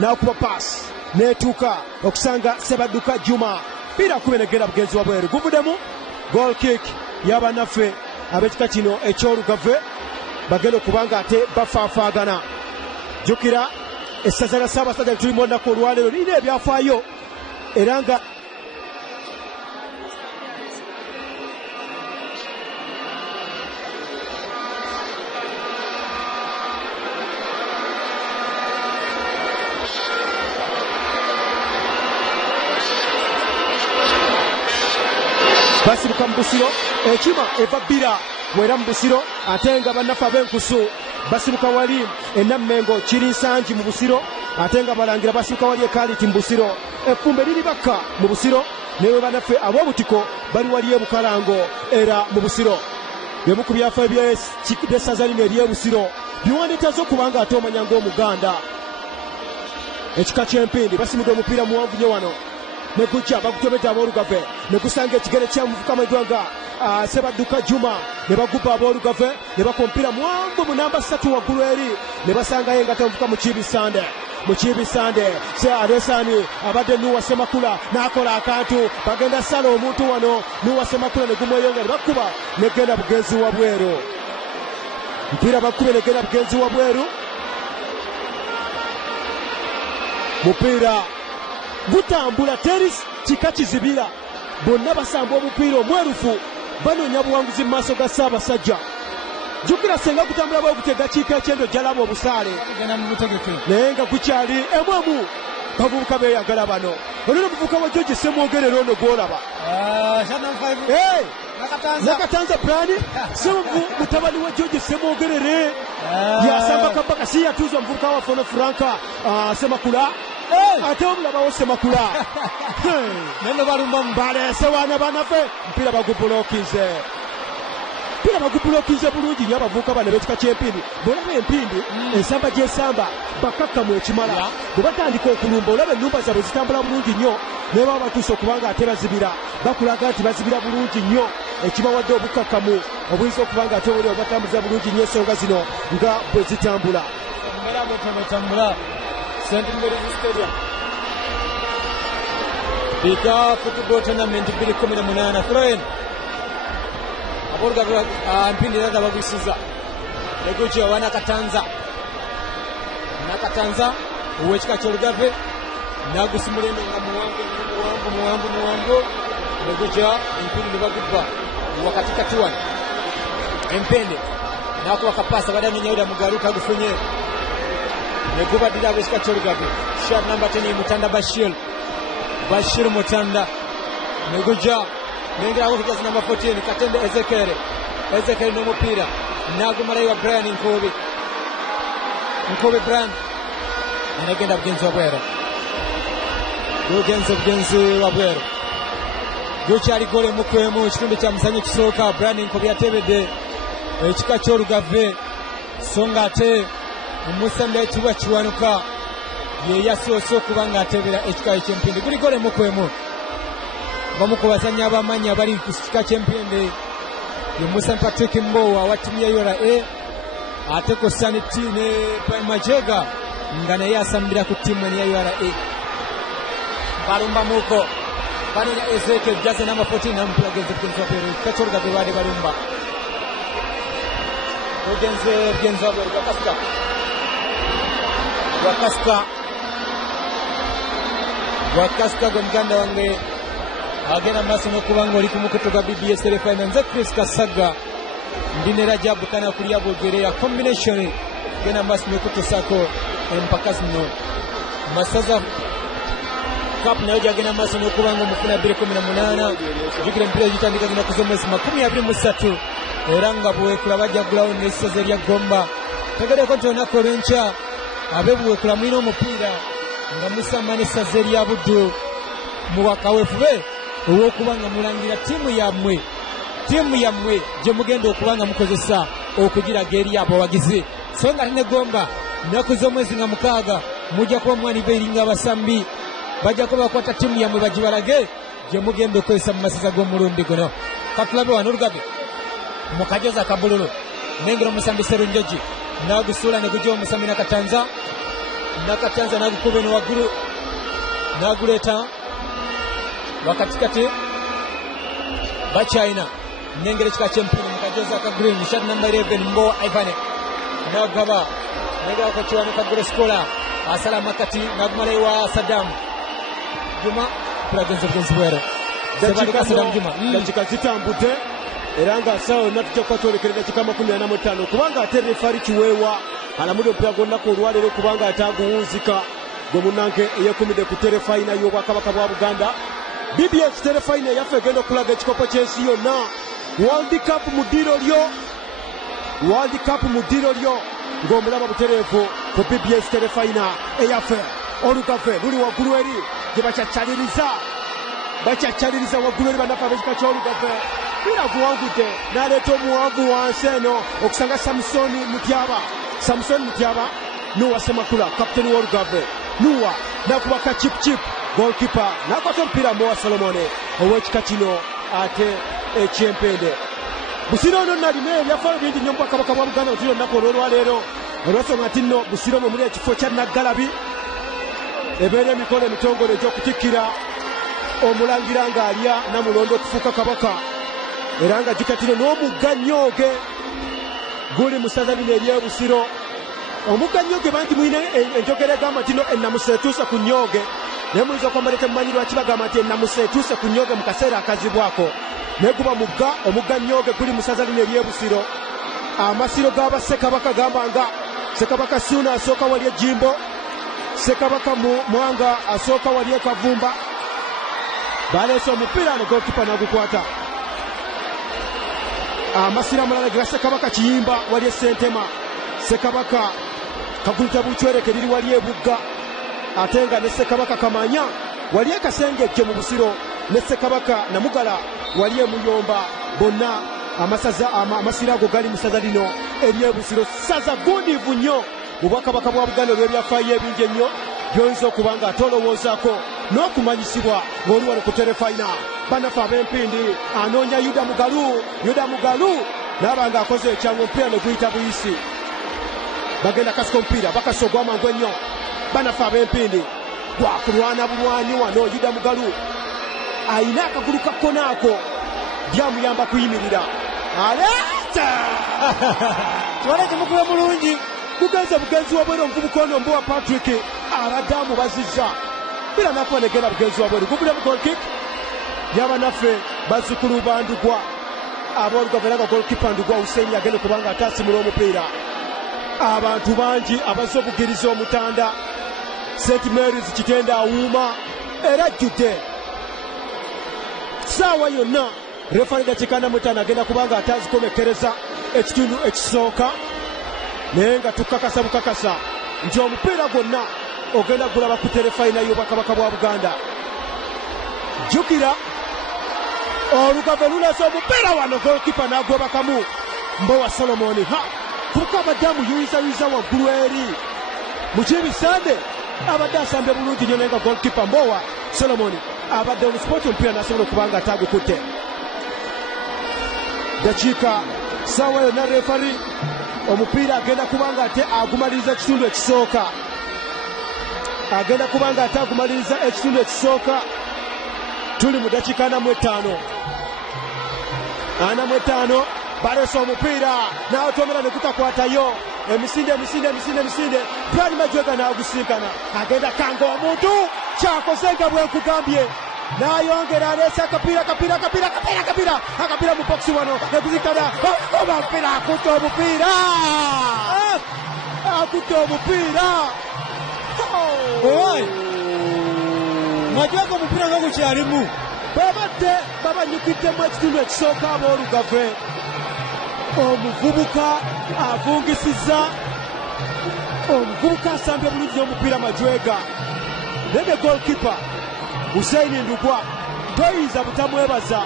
n'akuba paasi neetuuka okusanga Sebadduka Juma mpira kuba negenda bugenzi wa bweru guvuddemu goal kick y'abannaffe ab'ekika kino eky'Olugave bagenda okuba nga ate bafaafaagana. Jjukira essaza lya Ssaabasajja lye tulimu olunaku olwaleero lirina ebyafaayo era nga basibuka mu Busiro ekima eva bbira bwera mu Busiro ate nga bannaffe ab'enkusu basibuka wali Enammengo Kirinsangi mu Busiro ate nga balangira basibuka wali Ekaliti mu Busiro Effumbe liri bakka mu Busiro newe bannaffe ab'Obutiko bali wali Bukalango era mu Busiro. Byemu ku byafaayo by'essaza lino ery'e Busiro biwandiitaza okuba nga ate omanya ng'Omuganda ekika ky'Empindi basimudde omupiira muwanvu nnyo wano ne gujja bagutobedde ab'Olugave ne gusanga ekigere ky'amuvuka amanyiddwa nga Sebadduka Juma ne bagubba ab'Olugave ne baka omupiira muwanvu mu namba 3 waggulu eri ne basangayo nga tamuvuka mu Kibisande se Alesani abadde Nuwa Semakula n'akola akantu bagenda sala omuntu wano Nuwa Semakula ne gumweyonga ne bakuba negenda bugenzi wa bweru mupiira bakube negenda bugenzi wa bweru mupiira gutambula teri kika kizibira bonna basamba omupiira omwerufu banoonya buwanguzi mu maaso ga Ssaabasajja. Jjukira senga gutambula bwegutega kiika ekyendo jalaba obusaale naye nga gukyali emwemu bavubuka beeyagala bano olina omuvubuka wa George Ssemwogerera ono gwolaba Nakatanza Brani mutabani wa George Ssemwogerere yasamba Kabaka si yatuuza omuvubuka wa Fono Franka Semakula ate omulabawo Semakula neno balumbamu baleese wana bannaffe mpira bagubulookize bulungi nnyo abavubuka bano b'ekika ky'Empindi. Bw'olaba Empindi ensamba gy'esamba bakakkamu ekimala bwe batandika okulumba olaba ennumba zaabwe zitambula bulungi nnyo naye baba batuuse okuba nga ate bazibira bakulaga nti bazibira bulungi nnyo ekibawadde obukakkamu obuyinza okuba nga ate oli obatambuza bulungi nnyo ensonga zino nga bwe zitambula. St. Mary's Stadium. Bika football tournament 2018 throw-in. Ab'Olugave Mpindi nada bagwisiza. Negujja wana Katanza uwekika ky'Olugave nagusimulendo nga muwanvu negujja Mpindi bagubba wakati katuwa Empende nakuba kapasa badani Yuda Mugaruka gufunye neguba dira ab'ekika ky'Olugave shot number 10 Mutanda Bashir Mutanda negujja nengera ko kijazi number 14 Katende Ezekiel n'omupiira nagumalayo Brian Nkobe Brian anagenda bugenzi wa bweru gukyali gole mukwemu ekitundu kya muzanyo kisooka Brian Nkobe yatebedde ekika ky'Olugave so nga ate omusanda ekibwa kiwanuka ye yasoose okuba nga atebera ekika eky'Empindi guli gole mukwemu bamu ku bazannyi abamanyi abali ku kika ky'Empindi ye Musa Patrick Mbowa wa ttiimu ya URA ate ko Sanity ne Majega nga naye asambira ku ttiimu ya URA balumba muko banonya Ezekiel jaze namba 14 namupiira genze bugenzi wa bweru ekika ky'Olugave baade balumba bugenzi wa bweru Wakasika gwe muganda wange agenda maaso n'okuba nga oli ku mukutu gwa BBS Telephone nze Chris Kasaga ndi ne Rajabu Kana kulya bwogere ya combination genda maaso n'okutusaako empaka zino masaza Cup nayo gyagenda maaso n'okubanga omufuna 2018 jjukira emipiira gitandika zina kuz'omwezi 23 era nga Buweekula bajja ggulawo n'essaza erya Gomba. Tegereko nti olunaku olw'enkya ab'e Buweekula mulina omupiira nga musamba n'essaza erya Buddu mu bwakaweefube olw'okuba nga mulangira ttiimu yammwe gye mugenda okuba nga mukozesa okugiraga eri abawagizi. So nga ne Gomba nnaku z'omwezi nga 6 mujja kuba mwaniveeri ng'abasambi bajja kuba bakwata ttiimu yammwe bagibalage gye mugenda okukozesa mu masaza g'omulundi guno. Katulabe wano Olugabe mu kajoza akabululu nengera omusambi Serunjogi n'agusuula ne gujja omusambi Nakatanza n'agukuba eno waggulu n'aguleeta wakatikati bakyayina nengera ekika ky'empiira mu kajoza aka green shot number 11 Mbowa Ivane n'agaba nengera ko kiwanuka Goreskola asala makati n'agumalayo wa Saddam Juma kulagenza bugenzi bwero dakika zitambudde era nga sawa natujja kukwatolekera dakika 45 kubanga ate refari Kiweewa alamudde omupiira gw'olunaku olwaleero kubanga ate aguwunzika gwe munnange eyekumidde ku terefayina y'obwakabaka bwa Buganda. BBS terefayina eyaffe egenda okulaga ekikopo ky'ensi yonna World Cup mu ddiiro lyo ng'omulaba butereevu ku BBS terefayina eyaffe. Olugave luli waggulu eri gye bakyakyaliriza waggulu eri bannafe ab'ekika ky'Olugave mpira guwangudde n'aleeta omuwanvu wansi eno okusanga Samusoni Mutyaba Nuwa Semakula kapiteni w'Olugave Nuwa n'akuba ka chip goalkeeper n'akwata omupiira Mbowa Solomon ow'ekika kino ate eky'empende. Busiro ono nalina ebyafaayo bingi nnyo mu bwakabaka bwa Buganda otuli olunaku olw'olwaleero olw'ensonga nti nno Busiro mwe muli ekifo kya Naggalabi ebeera emikolo emitongole egy'okutikkira omulangira ng'alya Namulondo okufuuka kabaka era nga jjukatiro n'omugga Nnyoge guli mu ssaza lino ery'e Busiro. Omugga Nnyoge banti mulina enjogera egamba nti no ennamusa etuuse ku Nnyoge naye muyinza okwambala temumanyi lwaki bagamba nti ennamusa etuuse ku Nnyoge mu kaseera akazibwako naye guba omugga Nnyoge guli mu ssaza lino ery'e Busiro. Amasiro g'aba Ssekabaka gamba nga Ssekabaka Ssuuna asooka wali Ejjimbo, Ssekabaka Mwanga asooka wali e Kavumba. Baleese omupiira ne goalkeeper n'agukwata. Amasiro amalala ga Ssekabaka Kiyimba wali e Ssentema, Ssekabaka Kaguluta Bucwereke liri wali e Bugga ate nga ne Ssekabaka Kamanya wali e Kasengejje mu Busiro ne Ssekabaka Namugala wali e Muyomba. Bonna amasiro ago gali mu ssaza lino ery'e Busiro. Ssaza gundiivu nnyo mu bwakabaka bwa Buganda olw'ebyafaayo ebingi ennyo by'oyinza okuba nga ate olowoozaako n'okumanyisibwa ng'oli wano ku terefayina. Bannafe ab'empindi anoonya Yuda Mugalu n'aba ng'akoze ekyangu omupiira ne guyita buyisi. Bagenda kasika omupiira bakasa ogw'amangu ennyo. Bannafe ab'empindi gwakulwana bulwanyi wano. Yuda Mugalu ayina akagulu ka kkono ako byamuyamba kuyimirira. Aleeta kiwala kimukube mulungi gugenze bugenzi wabweru omuvubuka ono Mbowa Patrick abadde amubazizza bila nakuba negenda bugenzi wabweru gubule mu goal kick y'abanaffe bazzukulu bandugwa ab'Olugave era nga goalkeeper Ndugwa Hussein agenda kubanga ataasimula omupiira. Abantu bangi abazze obugiriza omutanda St Mary's Kitende awuuma era ajjudde saawa yonna. Refari dakika 45 agenda kubanga atazikomekereza ekitundu ekisooka naye nga tukakasa bukakasa nti omupiira gwonna ogenda gulaba ku terefayina y'obwakabaka bwa Buganda. Jjukira Olugave luleese omupiira wano goalkeeper n'agwebakamu Mbowa Solomon kuko abadde amuyuyizayiza waggulu eri mu kibisande abadde asambye bulungi nnyo naye nga goalkeeper Mbowa Solomon abadde olusipooti omupiira n'asobola okubanga atagukutte. Dakiika saawa yonna refari omupiira agenda kubanga ate agumaliriza ekitundu ekisooka. Tuli mu dakiika 45 baleese omupiira n'atomera ne gutakwatayo. Emisinde Brian Majwega n'agusinkana agenda kanga omuntu kyakoze nga bwe nkugambye n'ayongera aleese akapiira mu bokisi wano neguzikana oba omupiira akutte omupiira Majwega omupiira nga gukyalimu. Babadde babanyukiddemu ekitundu ekisooka ab'Olugave. Omuvubuka avungisizza. Omuvubuka asambye bulungi omupiira Majwega. Nene goalkeeper Hussein Ndugwa toyinza butamwebaza.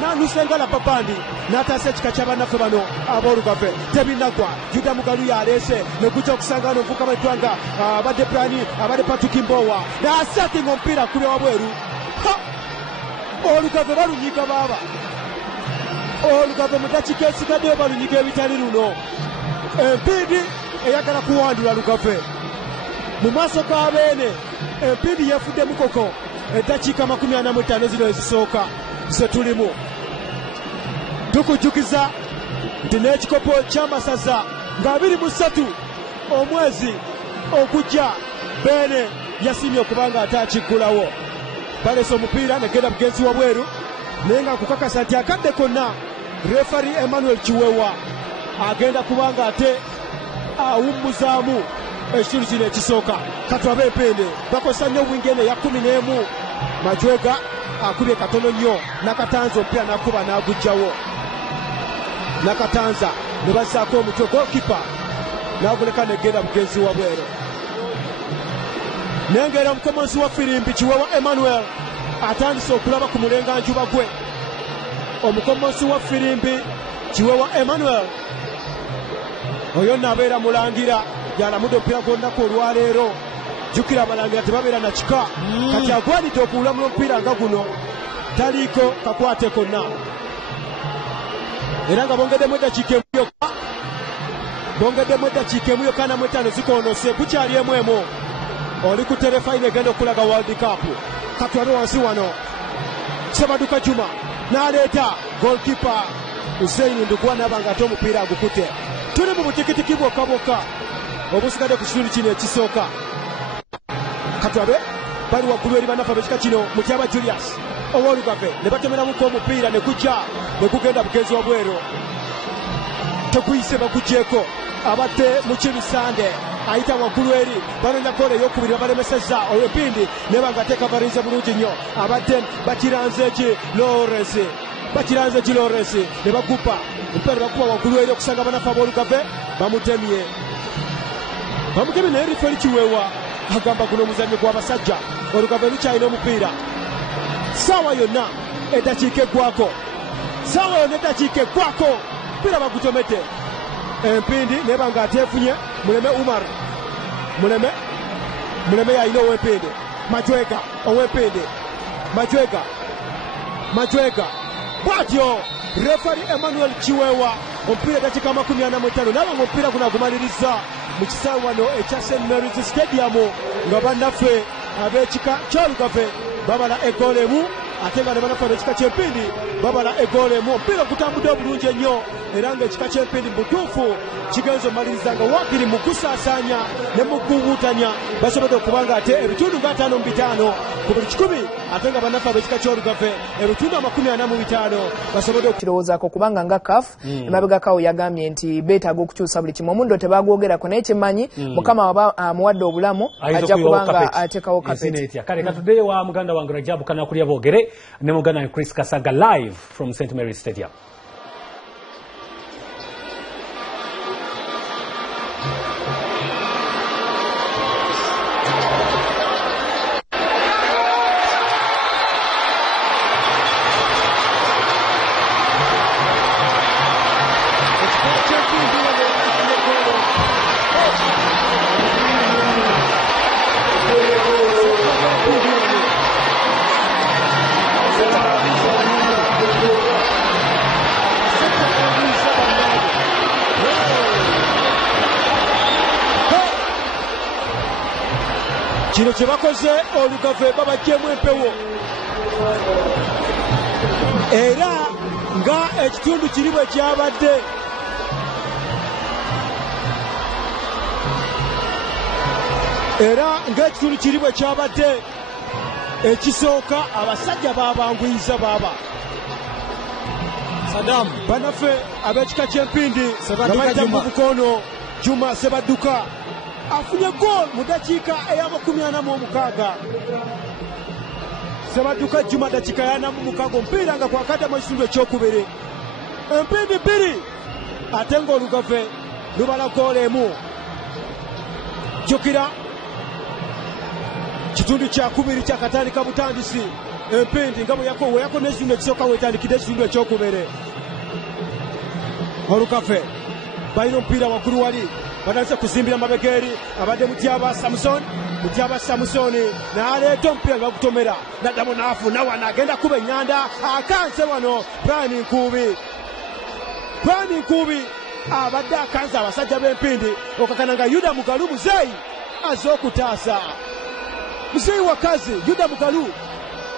Nanusengala Babandi n'ataasa ekika ky'abannaffe bano ab'Olugave tebinnagwa. Juda Mugalu yaleese ne gujja okusanga n'omuvubuka b'eggwanga abadde Plani abadde Patrick Mbowa n'asatinga omupiira akubye wabweru. Olugave balunyiga baaba. Olugave mu ddakiika esigaddeyo balunyiga ebitali luno. Empindi eyagala kuwandula Lugave mu maaso g'abeene. Empindi yeefudde mukoko eddakiika 45 zino ezisooka ze tulimu. Tukujjukiza nti n'ekikopo ky'amasaza nga 23 omwezi ogujja Beene yasimye okubanga ate akiggulawo. Baleese omupiira negenda bugenzi wabweru naye nga nkukakasa nti akadde konna refari Emmanuel Kiwewa agenda kubanga ate awummuzaamu ekitundu kino ekisooka. Katwabe Empende bakozesa nnyo wingene ya 11. Majwega akubye katono nnyo Nakatanza omupiira n'akuba n'agugjawo. Nakatanza ne bazzaako omutwe goalkeeper n'aguleka negenda bugenzi wabweru. Nengera omukomonzi wa firimbi Kiwewa Emmanuel atandise okulaba ku mulenganjuba gwe. Omukomonzi wa firimbi Kiwewa Emmanuel oyo nabeera mulangira yalamudde omupiira gw'olunaku olwaleero. Jjukira abalangira tebabeera na kika. Kati agwanidde okuwulamu omupiira nga guno taliiko kakwate konna. Era nga bongeddemu eddakiika emu yokka. Bongeddemu eddakiika emu yokka na 5 zikoonose kukyali emu. Oli ku terefayina egenda okulaga World Cup. Katwabe wansi wano. Sebaduka Juma n'aleeta goalkeeper Hussein Ndugwa n'abanga ate omupiira agukute. Tuli mu butikitiki bwokka bwokka obusigadde ku kitundu kino ekisooka. Katwabe bali waggulu eri bannaffe ab'ekika kino Mutyaba Julius ow'Olugave ne batemeramuko omupiira ne gujja ne gugenda bugenzi wabweru. Teguyise baguggyeko abadde mu Kimisande ayita waggulu eri banoonya goolo ey'okubiri babalemesezza Empindi neba nga ateekavarize bulungi nnyo abadde Bakiranzeeki Lawrence ne baguppa omupiira ne bakuba waggulu eri okusanga bannaffe ab'Olugave bamutemye naye Riferi Kiwewa agamba guno omuzannyo gw'abasajja. Olugave lukyalina omupiira saawa yonna eddakiika eggwako. Omupiira bagutomedde. Empindi neba nga ateefunye Muleme Umar. Muleme yalina ow'Empindi. Ow'Empindi Majwega bw'atyo refari Emmanuel Kiwewa omupiira eddakiika 45 naba omupiira guno agumaliriza mu kisaawe wano ekya St Mary's Stadium nga bannaffe ab'ekika ky'Olugave babala egoolo emu ate nga ne bannaffe ab'ekika ky'Empindi babala egoolo emu. Omupiira gutambudde obulungi ennyo era ng'ekika ky'Empindi mu butuufu kigenza omaliriza nga wakiri mu gusaasaanya ne mu kuwuutanya basobodde okubanga ate ebitundu nga 5 mu 5 ku buli 100 ate nga bannaffe ab'ekika ky'Olugave ebitundu 45 basobodde kirowoozaako kubanga nga CAF emabega kawo yagambye nti beetaaga okukyusa buli kimu. Omundo tebagwogeraku naye kyemmanyi Mukama waba amuwadde obulamu ajja kubanga ateekawo kapeti. Kale katuddeyo wa muganda wange Rajabu Kanakulya boogere ne muganda Chris Kasaga live from St Mary's Stadium. Kino kye bakoze Olugave babaggyemu empewo era nga ekitundu kiri bwe kyabadde ekisooka abasajja babanguyiza baaba Saddam bannaffe ab'ekika ky'Empindi Sebaduka Bukono Juma Sebaduka afunye goal mu ddakiika eya 46. Sebaduka Juma dakika ya 4 mpira nga kwakata mu kitundu ekyokubiri. Empindi bbiri ate ng'Olugave lubala goolo emu. Jjukira kitundu kyakubiri kyakatandika butandisi. Empindi nga bwe yakoze n'ekitundu ekisooka weetandikidde ekitundu ekyokubiri. Olugave balina omupiira waggulu wali batandise kuzimbira mabega eri abadde Mutyaba Samusoni n'aleeta omupiira ne bagutomera n'addamu n'afuna wano agenda kuba ennyanda akanse wano Brian Nkubi abadde akanze abasajja b'Empindi okakana nga Yuda Mugalu muzeeyi azze okutaasa. Muzeeyi wakazi Yuda Mugalu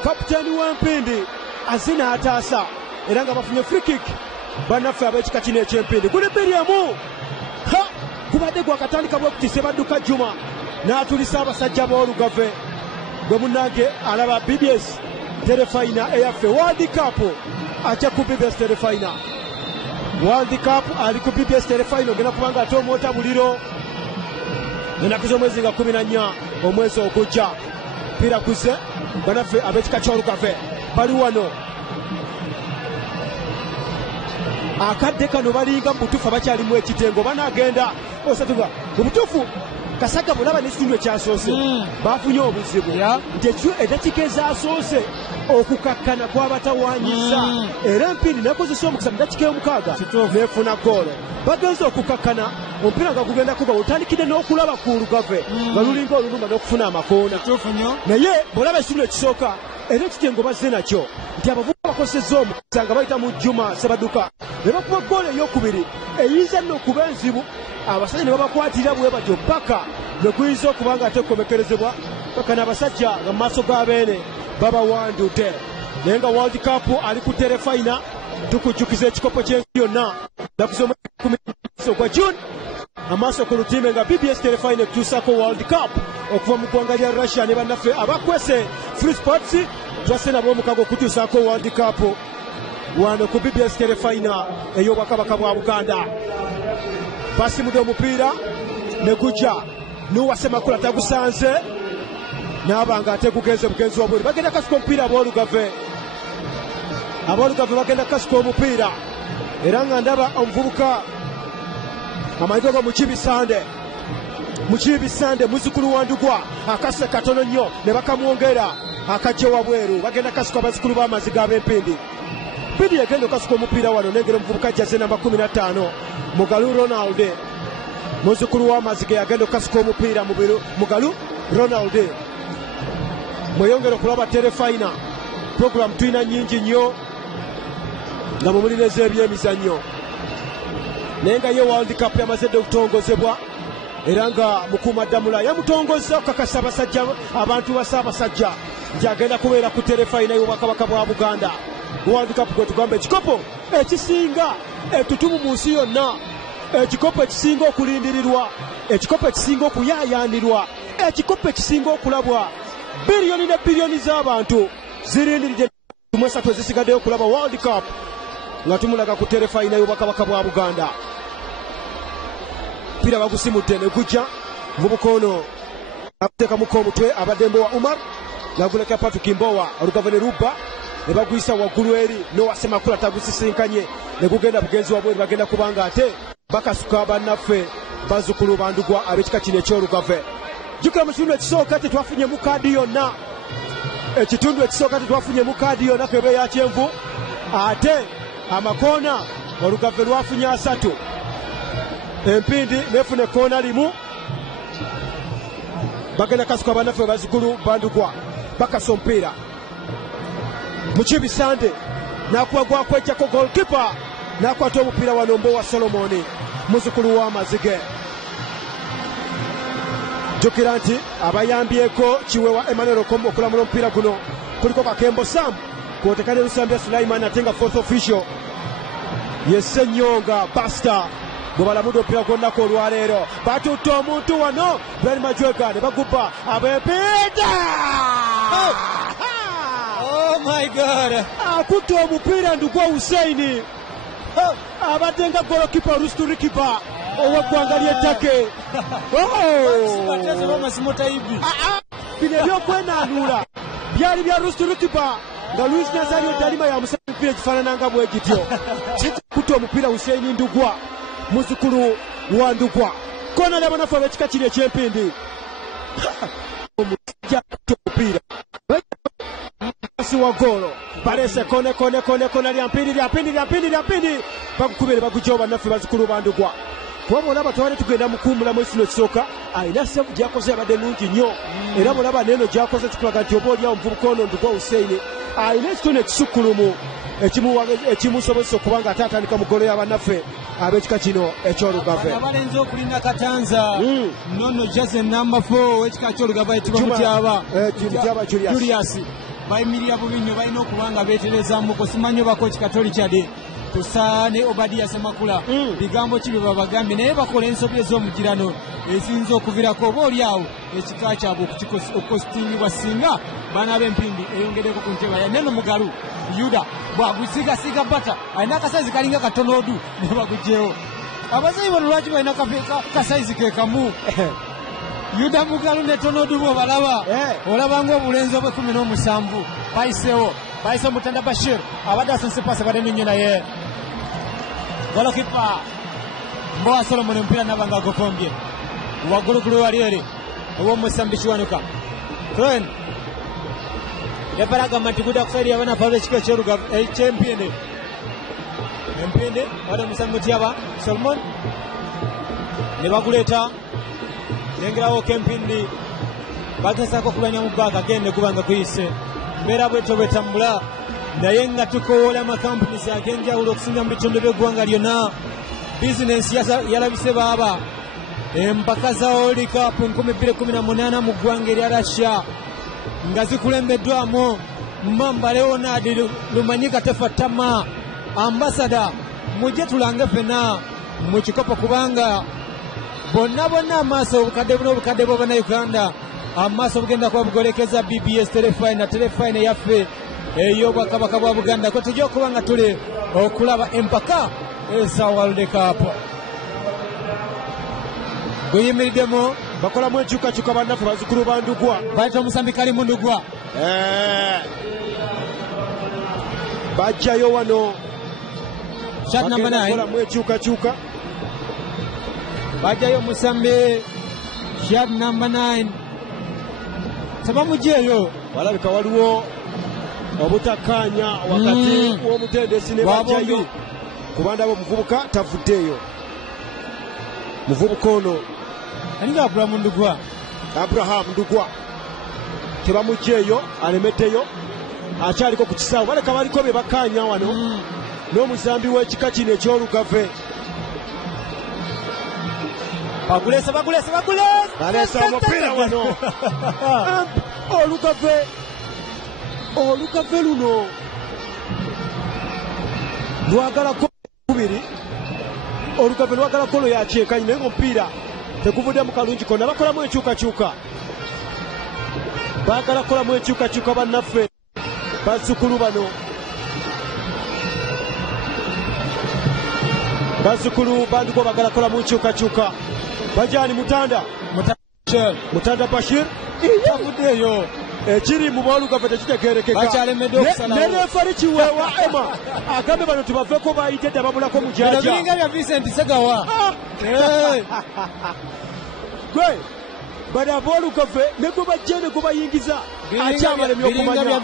kapiteeni w'Empindi azze n'ataasa era nga bafunye free kick bannaffe ab'ekika kino eky'Empindi. Guli bbiri emu gubadde gwakatandika bwe kuti Sebaduka Juma n'atulisa abasajja b'Olugave gwe munnange alaba BBS terefayina eyaffe World Cup aca ku BBS terefayina. World Cup ali ku BBS terefayina ogenda kubanga ate omwota buliro ennaku z'omwezi nga 14 omwezi ogujja. Mpira guze bannaffe ab'ekika ky'Olugave bali wano. Akadde kano balinga mu butuufu abakyalimu ekitengo banagenda osatuga mu butuufu Kasaga bulaba n'ekitundu ekyasoose bafunye obuzibu nti eddakiika ezaasoose okukakkana kw'abatawaanyiza era Empindi nakozesa omukisa mu ddakiika y'omukaaga neefuna goolo. Bagenze okukakkana omupiira nga gugenda kuba otandikidde n'okulaba ku Olugave nga lulinga oluluma n'okufuna amakoona naye bw'olaba ekitundu ekisooka era ekitengo bazze nakyo nti abavubuka bakozesezza omukisa nga bayita mu Juma Sebaduka ne bakuba goolo ey'okubiri eyinza nno okuba enzibu. Abasajja ne babakwatirira bwe batyo paka ne kuyinza okuba nga tekomekerezebwa paka n'abasajja nga mu maaso g'abeene babawandudde. Naye nga World Cup ali ku terefayina tukujjukiza ekikopo ky'ensi yonna nakuza omwezi ogwa June amaaso ku lutiime nga BBS terefayina ekutuusako World Cup okuva mu ggwanga lya Russia ne bannaffe abakwese Free Sports twasse nabo omukago okutuusako World Cup wano ku BBS terefayina ey'obwakabaka bwa Buganda. Basimudde omupiira ne gujja Nuwase Makula tagusanze n'abanga ate gugenze bugenzi wabweru bagenda kasuka omupiira ab'Olugave bagenda kasuka omupiira era nga ndaba omuvubuka amayigogo Mukibisande muzzukulu wa Ndugwa akase katono nnyo ne bakamwongera akajja wabweru bagenda kasuka abazzukulu b'amaziga ab'Empindi. Empindi yagenda okasuka omupiira wano nengera omuvubuka jazze namba 15 Mugalu Ronald muzzukulu w'amaziga yagenda okasuka omupiira Mugalu Ronald. Mweyongera okulaba terefayina puroguramu tulina nnyingi nnyo nga mumulireza ebyemizannyo naye nga ye World Cup yamaze dde okutongozebwa era nga Mukuumaddamula yamutongozza okukakasa abasajja abantu ba Ssaabasajja nti agenda kubeera ku terefayina y'obwakabaka bwa Buganda. World Cup gwe tugamba ekikopo ekisinga etutumu mu nsi yonna, ekikopo ekisinga okulindirirwa, ekikopo ekisinga okuyaayaanirwa, ekikopo ekisinga okulabwa. Biliyoni ne biliyoni z'abantu zirindiridde mu esatu ezisigaddeyo okulaba World Cup nga tumulaga ku terefayina y'obwakabaka bwa Buganda. Mpira bagusimudde ne gujja muvubuka ono ateekamuko omutwe abadde Mbowa Umar ng'aguleka Patrick Mbowa Olugave ne Rubba ne baguyisa waggulu eri Nuwase Makula tagusisinkanye ne gugenda bugenzi wabweru bagenda kubanga ate bakasuka bannaffe bazzukulu ba Ndugwa ab'ekika kino eky'Olugave. Jjukira mu kitundu ekisooka tetwafunyemu kaadi yonna, ekitundu ekisooka tetwafunyemu kaadi yonna keba eya kyenvu, ate amakoona Olugave lwafunye 3. Empindi nefuna ekoona limu bagenda kasuka bannaffe bazzukulu ba Ndugwa bakasa omupiira Mukibisande n'akuba gwakwejjako goalkeeper n'akwata omupiira wano Mbowa Solomon muzzukulu w'amazige. Jjukira nti abayambyeko Kiwewa Emmanuel Okomo okulamula omupiira guno kuliko Kakembo Sam kwoteka ne Lusambya Sulaiman ate nga fourth official ye Ssenyonga Basta gwe balamudde omupiira gw'olunaku olwaleero. Batutte omuntu wano Brian Majwega ne bagubba ab'Empindi. Oh my God! Akutte omupiira Ndugwa Hussein abadde nga golokipa Rusturikipa ow'eggwanga ly'ettake. Bino Bino ebyokwenaanuula byali bya rusturukipa nga Luis Nazario Dalima ya musaba mpira kifaanananga bwe gityo kikutte omupiira Hussein Ndugwa muzukulu wa Ndugwa kona lya banafu ab'ekika kiri eky'Empindi omusajja omupiira wa golo balese kone lya mpindi bagukubire bagujo banafu bazukulu ba Ndugwa kuba mulaba twali tugenda mukuumulamu ekino kisooka alina sevu gyakoze yabadde nungi nnyo era mulaba neeno gyakoze tukulaga nti oba oliawo omuvubuka ono Ndugwa Hussein alina ekitono ekisukkulumu ekimusobozesa okuba nga ate atandika mu golo y'abannaffe ab'ekika kino eky'olugave abalenzi okulinda Katanza nono Jason number 4 w'ekika ky'olugave ekitiibwa Mutyaba Julius bayimirira bubi nnyo balina okuba nga beeterezaamuko simanyi obako kikatoli kyade tusaane Obadiya Semakula bigambo ki bye babagambye naye bakola ensobi ez'omugirano eziyinza okuvirako oba oliawo ekika kyabwe okukositingibwa singa baana b'Empindi eyongereko ku nteba ya Neno Mugalu Yuda bwagusigasiga bata alina akasaizi kalinga katonoodu ne bagugyewo abazayi bano lwaki balina kasaizi ke kamu Yuda Mugalu ne Tonoodu bw'obalaba olabanga obulenzi obw'17 bayiseewo Mutanda Bashir abadde asonse pasi abadde nnyo naye golokipa Mbowa Solomon omupiira nabanga agokombye waggulugulu wali eri ow'omusambi Kiwanuka Troen yabalaga nti gudda kusaidia abanafu ab'ekika eky'Empindi Empindi wadde omusambi Mutyaba Solomon ne baguleeta nengerawo k'Empindi bagezaako okulwanya mu bbaaga agende kubanga kuyise mbeera bwetyo bwetambula naye nga tukowoola amakampunizi ag'enjawulo okusinga mu bitundu by'eggwanga lyonna bizinensi yalabise baaba empaka za World Cup 2018 mu ggwanga erya Russia nga zikulembeddwamu Mamba Leonard Lumanyika Tefatama ambasada mujje tulange ffenna mu kikopo kubanga bonna amaaso obukadde bw'Abannayuganda amaaso bugenda kuba bugolekeza BBS telefine yaffe ey'obwakabaka bwa Buganda kwe tujja okuba nga tuli okulaba empaka eza World Cup guyimiriddemu bakolamu enkyukakyuka bannaffe bazukulu ba Ndugwa bayita omusambi Kalimu Ndugwa bajjayo wano Chat number 9 bakolamu enkyukakyuka bajjayo omusambi Chat number 9 tebamugyeyo walabika waliwo obutakkaanya wakati w'omutendesi ne bajjayo kubanda abo omuvubuka tavuddeeyo muvubuka ono aninga Abraham Ndugwa tebamugyeyo alemeddeyo akyaliko ku kisaawe baleka baliko bye bakkaanya wano n'omuzambi w'ekika kino eky'olugave bagulese baleesa omupiira wano olugave luno lwagalako kubiri olugave lwagala golo yakyekanyi naye ngaomupiira teguvuddemu kalungi konna bakolamu enkyukakyuka baagala kukolamu enkyukakyuka bannaffe bazzukulu bano bazzukulu bandiko bagala kukolamu enkyukakyuka Bajani Mutanda Bashir tavuddeeyo ekiri mu bwolugave tekitegeerekeka ne refari Kiweewa Emma agambe bano tubaveko bayitedde babulako mujaja biringa bya Vincent Segawa gwe bano ab'olugave ne gwe bajje ne gwe bayingiza akyabalemi okumanya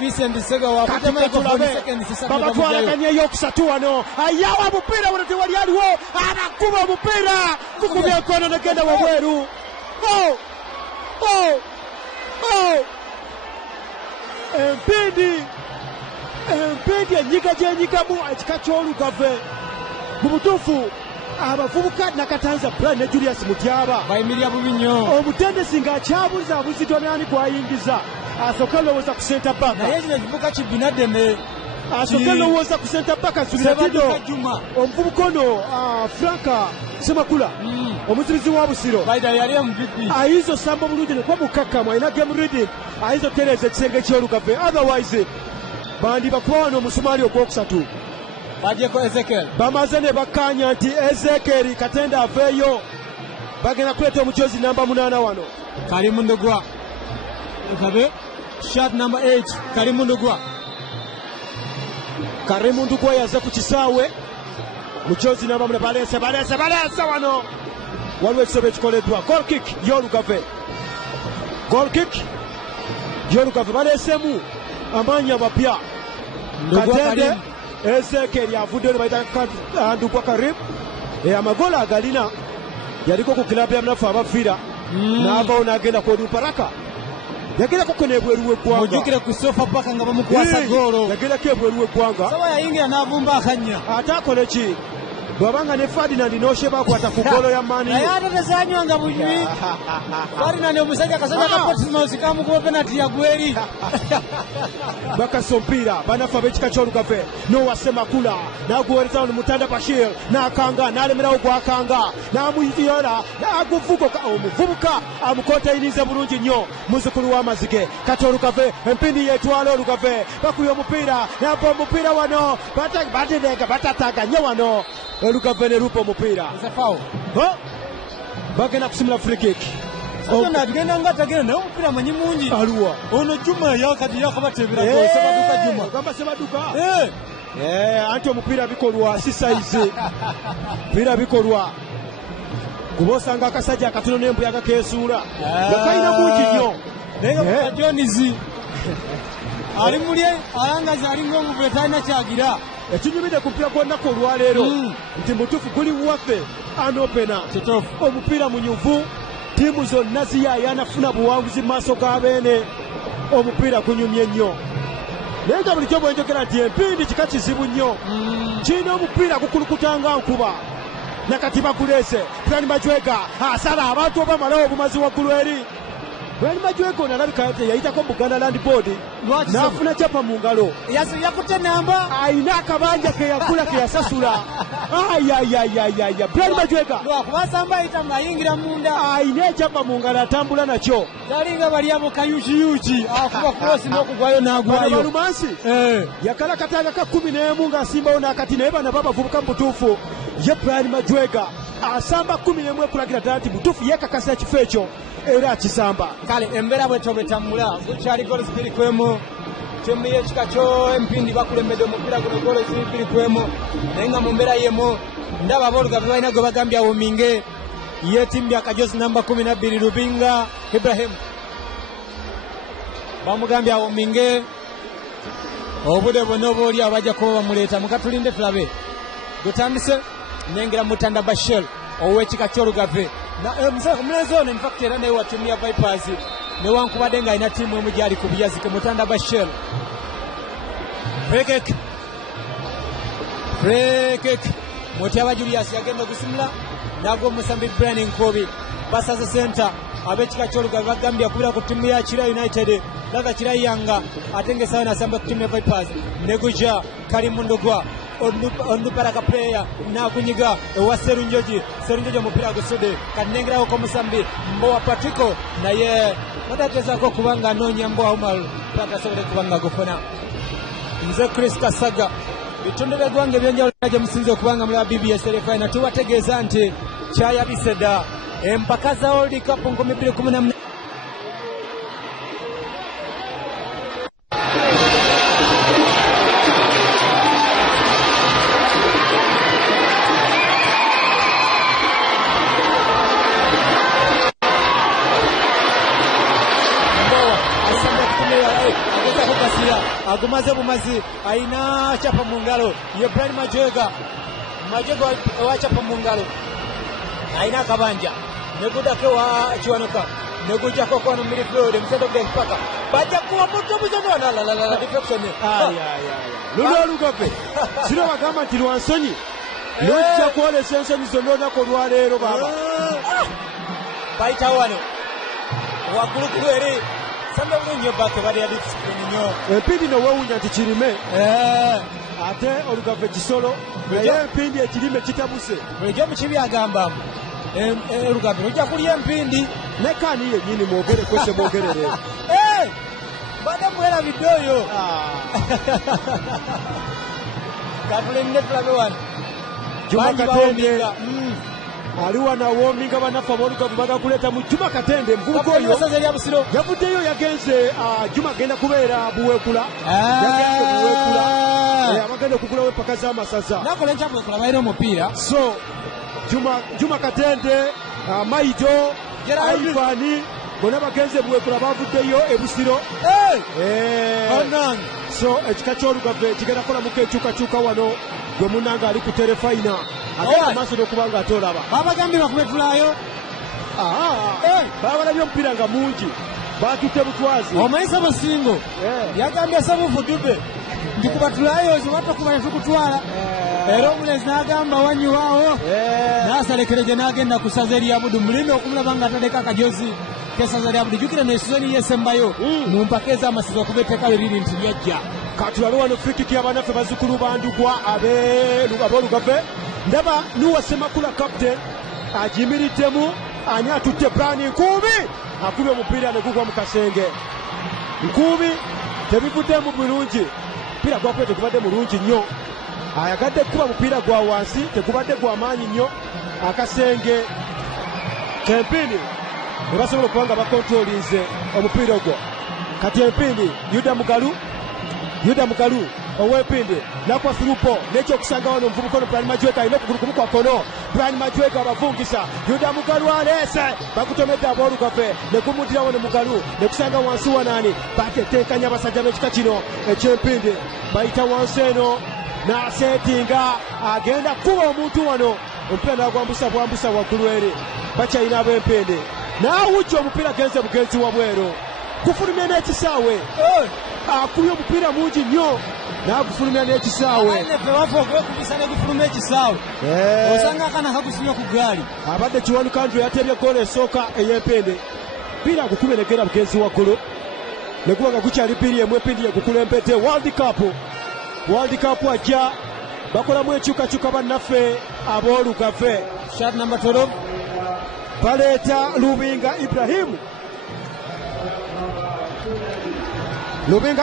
babatwalaganya eyokusatu wano ayawa omupiira wano tewali aliwo abakuba omupiira gukubya enkono negenda wabweru Empindi enyiga gyenyigamu ekika ky'olugave mu butuufu abavubuka Nakatanza Brian ne Julius Mutyaba bayimirira bubi nnyo omutendesi ng'akyabuzaabuzidwa n'ani gwayingiza asooka lowooza ku center back naye kino ekibuga kibbinaddeme asooka lowooza ku center back nsubiratido omuvubuka ono Franka Semakula omuzibizi wa Busiro ayinza osamba obulungi nekuba mukakkamu alina game reading ayinza okutereeza ekisenge ky'olugave otherwise bandi bakuba wano omusumaali ogwokusatu bagyeko Ezekiel bamaze ne bakkaanya nti Ezekiel Katenda aveeyo bagenda kuleeta omujozi namba 8 wano Kalimu Ndugwa Ekabe Shirt number 8 Karimu Ndugwa. Karimu Ndugwa yaze ku kisaawe mujozi n'abamu balese wano waliwo ekisobe ekikoleddwa. Goal kick y'Olugave. Goal kick y'Olugave baleesemu amaanyi amapya. Katende Ezekiel avuddeyo ne bayita Ndugwa Karim. Amagoola agalina yaliko ku kilabu ya mnafu abaviira n'avaawo n'agenda ku Oluparaka. Yagendako kene ebweru w'eggwanga. Mujjukire ku sofa paka nga bamukwasa goolo. Yagendako ebweru w'eggwanga. Saba yayingira n'avumba akannya. Ate akole ki? Bwabanga ne Ferdinand n'oshe bakwata ku goolo ya Mani. Naye ate tezanywanga bunywi. Ferdinand omusajja akasajja ka Portsmouth kamukuba penalty yagweri. Bakasa omupiira banafu ab'ekika ky'Olugave Noah Semakula n'aguweereza ono Mutanda Bashir n'akanga n'alemerawo gwakanga n'amuyiola n'aguvuga omuvubuka amukonteyinize bulungi nnyo muzzukulu w'amazige kati Olugave empindi yeetwala Olugave bakubye omupiira n'aba omupiira wano batenega batataganye wano Olugave ne lupa omupiira bagenda kusimula free kick. Sasa agenda nga tagenda naye omupiira manyi mungi. Aluwa ono Juma yakati yakabatebera gol Sebaduka Juma. Gamba Sebaduka. Anti omupiira bikolwa si size. Omupiira bikolwa. Kubosanga akasajja akatono n'embuyaga keesuula. Gakayina mungi nnyo. Naye Jonizi ali muli alangaza ali ng'omuvuyo talina kyagira. Ekinyumidde ku mpira gw'olunaku olwaleero nti mutuufu guli waffe anopena. Omupiira munyuvu. Tiimu zonna ziyayaana funa buwanguzi mu maaso g'abeene. Omupiira gunyumye nnyo. Naye nga bulijjo bwenjogera nti empindi kika kizibu nnyo. Kirina omupiira gukulukuta nga nkuba. Nakati baguleese. Plan Majwega asala abantu obamalawo obumazi waggulu eri. Plan Majwega ono alabika yayitako mu Buganda Land Board n'afuna capa mu ngalo. Yakutte namba. Ayina akabanja ke yagula ke yasasula. Plan Majwega. Lwakuba Samba ayita ng'ayingira munda. Ayina ecapa mu ngalo atambula nakyo. Yalinga bali abo kayuki akuba krosi n'okugwayo n'agwayo. Balumansi yakala katanga ka 11 ng'asimbawo n'akati naye bano babavubuka mu butuufu. Ye Plan Majwega asamba 11 ekulagira ddala nti butuufu yeekakasa ekifo ekyo era akisamba. Kale embeera bwetyo bwetambula gukyali goolo 2-1 ttiimu y'ekika ky'empindi bakulembedde omupiira guno goolo 2-1 naye nga mu mbeera yemu ndaba ab'Olugave balina gwe bagambye awominge yeetimbye akajozi namba 12 Rubinga Ibrahim bamugambye awominge obudde bwonna oba oli abajja kuba bamuleeta mukatulinde tulabe gutandise nengera Mutanda Bashir ow'ekika ky'Olugave omulenzi ono infact era naye wa ttiimu ya Vipers newankubadde ng'alina ttiimu emu gyali ku buyazi ke Mutanda Bashir. Free kick Mutyaba Julius yagenda okusimula n'agw'omusambi Brian Nkobi basaze center ab'ekika ky'Olugave bagambye akubira ku ttiimu ya Kira United laga Kira Yanga ate ng'esaawa nasamba ku ttiimu ya Vipers neguja Karimu Ndugwa Oluparaka player n'akunyiga ewa Serunjoji omupiira gusudde kanengerawo k'omusambi Mbowa Patrico naye batagezaako okuba nga anoonya Mbowa Umar tatasobole kuba nga gufuna. Nze Chris Kasaga bitundu by'eggwanga ebyenjawulo gye musinze okuba nga mulaba BBS Telefina tubategeeza nti kyayabise dda empaka za World Cup 2018 agumaze bumazi ayina chapa mu ngalo ye Brian Majwega owachapa mu ngalo ayina akabanja negudake wa Kiwanuka negujako kwano midfield mseto gate paka bajja kuwa muto la deflection luno Olugave sino bagamba nti lwansonyi lojja kwolesa ensonyi zonna olunaku olwaleero baba bayita wano waggulu eri samba bulungi bake bali ya discipline nnyo empindi nowewunya nti kirime ate Olugave kisolo naye empindi ekirime kitabuse bulijjo mukibi agambamu Olugave lujja kulya empindi nekani yennyini mwogere kwese mwogerere badde mwerabidde oyo katulinde tulabe wano Juma Katende aliwa na wominga banafa bolugavu bagakuleta mu Juma Katende mvubuka oyo yavuddeyo yagenze Juma agenda kubeera buwekula abagenda okugulawo empaka z'amasaza nakola enkyabwekula balina omupiira so Juma Katende Maido Ivani bonna bagenze buwekula bavuddeyo ebusiro so ekika ky'olugave kigenda kukolamuko enkyukakyuka wano gwe munanga ali ku terefayina agenda maaso n'okubanga atolaba babagambye bakubetulayo babalabye omupiira nga mungi batutte butwazi omanyisa Musingo yagambye Sabufu Dube ndi kubatulayo zibatakubaye tukutwala era omulenzi n'agamba wanyuwaawo n'asalekereje n'agenda ku saza eryabudu mulina okumulaba nga atadeko akajozi kesaza lyabudu jukira nesizoni yesembayo mu mpaka ez'amasiza okuba etteeka liriri nti lyajja katulabe wano frikiki abanaffe bazzukulu bandugwa ab'olugave ndaba Nuwa Semakula captain agiyimiriddemu ani atutte Brian Nkubi akubye omupiira ne gugwa mu kasenge Nkubi tebivuddemu bulungi mupiira gwakube tegubadde mulungi nnyo ayagadde kuba mupiira gwa wansi tegubadde gwa maanyi nnyo akasenge Kempini ne basobola okuba nga bakontrolinze omupiira ogwo kati Empindi Yuda Mugalu ow'Empindi nakwa Firupo n'ekyokusanga wano omuvubuka ono Brian Majweka alina okugulu kumu kwa kono Brian Majweka abavungisa Yuda Mugalu aleese bakutomedde ab'olugave ne kumudira wano Mugalu ne kusanga wansi wanaani bateteekanya abasajja b'ekika kino eky'Empindi bayita wansi eno n'aseetinga agenda kuba omuntu wano omupiira n'agwambusa bwambusa waggulu eri bakyalina ab'Empindi n'awujja omupiira genze bugenzi wabweru gufulumya n'ekisaawe akubye omupiira mungi nnyo n'agufulumya n'ekisaawe osanga akana kagusimya ku gaali abadde Kiwanuka Andrew yatebye goolo esooka ey'Empindi mupiira agukubye negera bugenzi waggulu ne guba nga gukyali bbiri emu Empindi yegukulembedde World Cup ajja bakolamu enkyukakyuka bannaffe ab'olugave shot number 12 baleeta Lubinga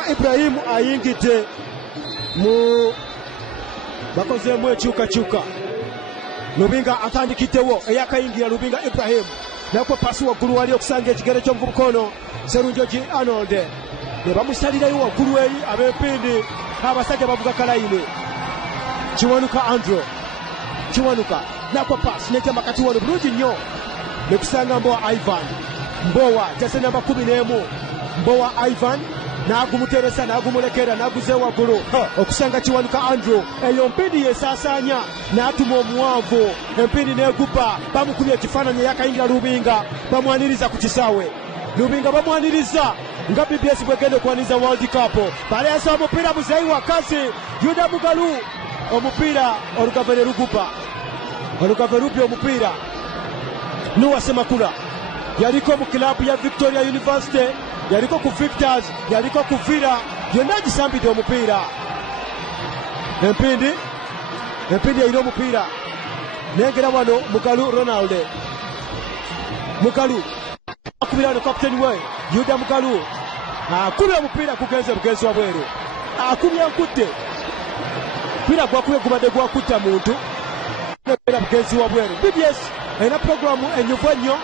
Ibrahim ayingidde mu bakozeemu enkyukakyuka Lubinga atandikiddewo eyakayingira Lubinga Ibrahim nakwo pasi waggulu wali okusanga ekigere ky'omuvubuka ono Serunjogi Arnold ne bamusalirayo waggulu eri ab'Empindi abasajja bavuga kalayini Kiwanuka Andrew nakwo pasi n'ekyama kati wano bulungi nnyo ne kusanga Mbowa jase namba 11 Mbowa Ivan n'agumuteresa n'agumulekera n'aguze waggulu okusanga Kiwanuka Andrew eyo Empindi yesaasaanya n'atuma omuwanvu Empindi n'egubba bamukubye ekifaananyi eyakayingira Lubinga bamwaniriza ku kisaawe Lubinga bamwaniriza nga BBS bwegenda okwaniriza World Cup baleesa omupiira muzeeyi wakazi Yuda Mugalu omupiira olugave ne lugubba olugave lubye omupiira Nuwa Semakula yaliko mu kilabu ya Victoria University yaliko ku Victors yaliko ku Villa yonna gisambidde omupiira Empindi erina omupiira nengera wano Mugalu Ronald akubira wano kapiteni we Yuda Mugalu akubye omupiira kugenze bugenzi wabweru akubye nkudde mupiira gwakubye gubadde gwakutta muntu bugenzi wabweru BBS erina puroguramu enyuvu ennyo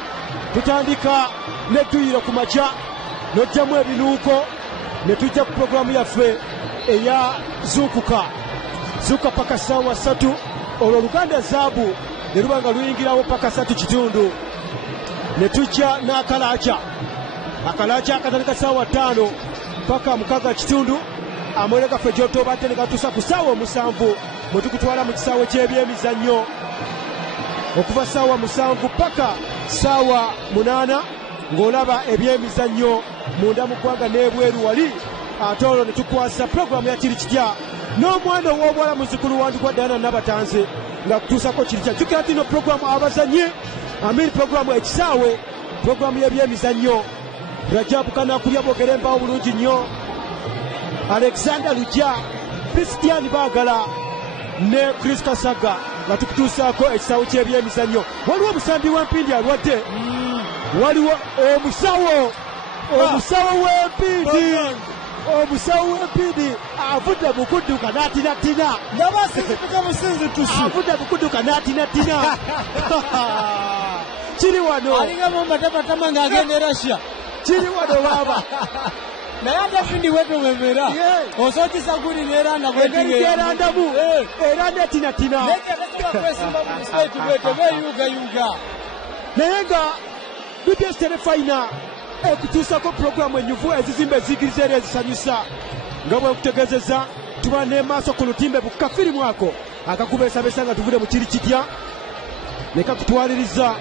tutandika netuyiro ku makya nojjamu ebinuuko ne tujja ku puroguramu yaffe eya zuuka paka ssaawa 3 olwo Oluganda Zaabu ne luba nga luyingirawo paka 3:30 ne tujja n'akalaaca akatandika ssaawa 5 paka 6:30 amawere gaffe gy'otobadde ne gatuusa ku ssaawa 7 bwe tukutwala mu kisaawe ky'ebyemizannyo okuva ssaawa 7 paka ssaawa 8 ng'olaba ebyemizannyo munda mu ggwanga n'ebweru wali ate olwo ne tukwasa puroguramu ya kiri kitya n'omwana ow'obuwala muzzukulu wandikwa Diana Nabatanzi nga kutuusako kiri kya jjukira nti ino puroguramu abazannyi puroguramu ekisaawe puroguramu y'ebyemizannyo Rajabu Kanakulya boogera embaawo bulungi nnyo Alexander Lujja Christian Baagala ne Chris Kasaga nga tukutuusaako ekisaawe ky'ebyemizannyo waliwo omusambi w'Empindi alwadde waliwo omusawo w'Empindi avudde bukudduka n'atinatina ndabasinzipika musinzi tusi avudde bukudduka n'atinatina kiri wano alingamu matamatama ng'agenda Russia kiri wano baba naye ate findi wetomemera osotisa guli neranda erandamu era netinatina kwesimba mu state bwetebeyugayuga naye nga BBS Telefina ekutuusako pulogulaamu enyuvu ezizimba eziyigiriza era ezisanyusa nga bwekutegeezezza tuba ne maaso ku lutimbe bukafirimu ako akakubeesabesa nga tuvudde mu kiri kitya ne kakutwaliriza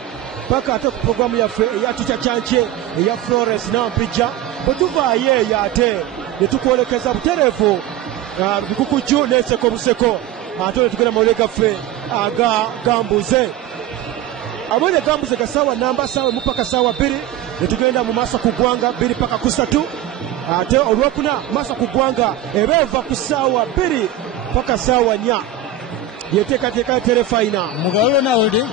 paka ate ku pulogulaamu yaffe eya Tica Kyankye eya Florence Nampijja bwe tuvaayo eyo ate ne tukwolekeza butereevu bikukujju n'enseko buseko ate ne tugenda mawulire gaffe aga gambuze abonye gambuze ga ssaawa namba ssaawa emu paka ssaawa 2 ne tugenda mu maaso ku ggwanga 2 paka ku 3 ate olwokuna maaso ku ggwanga eba eva ku ssaawa 2 paka ssaawa 4 yeteekateeka ya Telefina Mugalu Ronald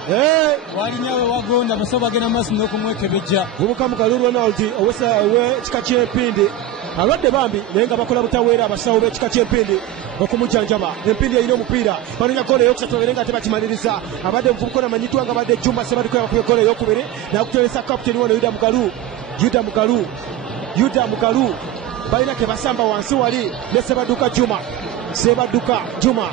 walinyawe wagonda baso bagenda maaso n'okumwekebejja mubuka Mugalu Ronald ow'ekika ky'empindi alwadde bambi naye nga bakola butaweera abasawo b'ekika ky'empindi okumujjanjaba empindi erina omupiira banonya goolo eyokusatu babere nga tebakimaliriza abadde omuvubuka onamanyitwa nga badde Juma Sebadduka yabakuba goolo eyokubiri n'akuteresa kapiteni wano Yuda Mugalu balina ke basamba wansi wali ne Sebadduka Juma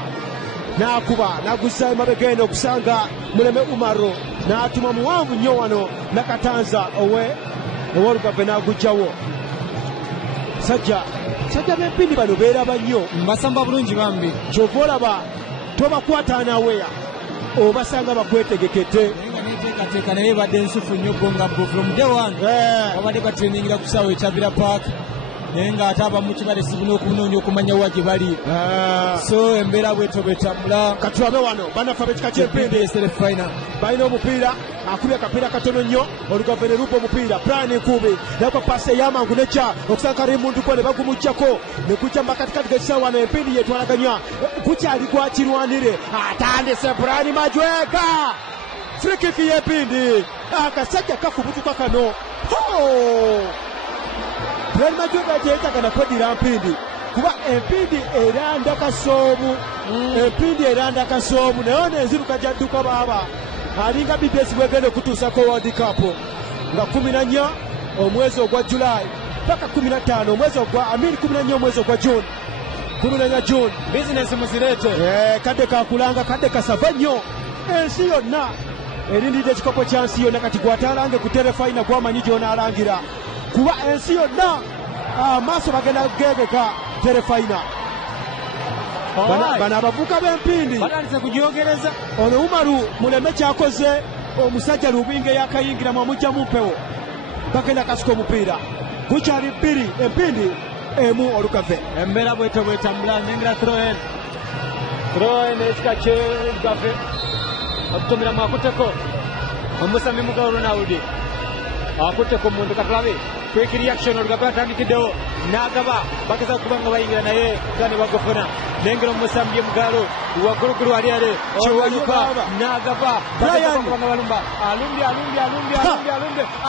n'akuba n'aguzza emabega eno okusanga Muleme Umaro n'atuma muwanvu nnyo wano Nakatanza ow'Olugave n'agujjawo sajja b'empindi bano beeraba nnyo mbasamba bulungi bambi kyova olaba tobakwata anaweya obasanga bakwetegekete naye nga neteekateeka naye badde ensufu nnyo gonga bo from day one babadde batrainingira ku ssaawa ekyabira park naye ng'ate abamu kibale sibu n'okunoonya okumanya wa gye bali so embeera bweto betambula katulabe wano bannaffe ab'ekika ky'empindi Telefina balina omupiira akubye akapiira katono nnyo Olugave ne lupa omupiira Brian Nkubi nakwa paasi ey'amangu nekya okusanga Karimunduko ne bagumuggyako ne kujja mu makatikati g'ekisaawa wano empindi yetwalaganya gukyali gwakirwanire atandise Brian Majwega free kick y'empindi akasajja kafubutuka kano Brian Majwega gyeyitagana kweddira mpindi kuba empindi eranda kasoobu naye ono enziruka gyadduka baaba alinga BBS bwegenda okutuusako World Cup nga 14 omwezi ogwa July paka 15 omwezi ogwa 14 omwezi ogwa June 14 June business muzireete kadde kakulanga kadde kasava nnyo ensi yonna erindidde ekikopo kya nsi yonna kati gwatalange ku Telefina gwamanyi gy'onaalangira kuba ensi yonna amaaso bagenda gegeka Telefina bano abavuka b'empindi batandise kugyogereza ono Umaru Muleme kyakoze omusajja Lubinga yakayingiramu amugjamu mpewo bagenda kasika omupiira gukyali 2 empindi emu Olugave embeera bwetambula nengira throw in ekika ky'Olugave okutumiramu akuteko omusambi Mugalu Ronald akuteko omuntu katulabe quick reaction Olugave atandikiddewo n'agaba bageza okuba nga bayingira naye gane bagofuna nengera omusambi Mugalu waggulugulu ali kiwanyuka n'agaba bageza balumba alumbye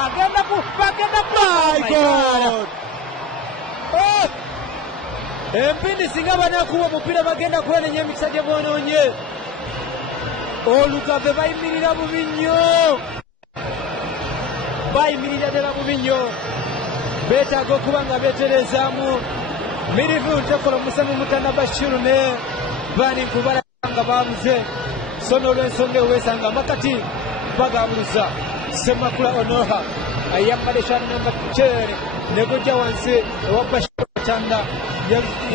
bagenda ku empindi singa banakuba omupiira bagenda kwenenya emikisa gye boonoonye Olugave bayimirira bubi nnyo bayimirira ddala bubi nnyo beetaaga okuba nga beeterezaamu midfield tekola omusambi Mutanda Bashiru ne Bani Nkubala nga baamuze so n'olw'ensonga eweesanga makati bagabuluza Semakula Onoha ayambadde eshati namba 10 ne gujja wansi ewa Bashiru Mutanda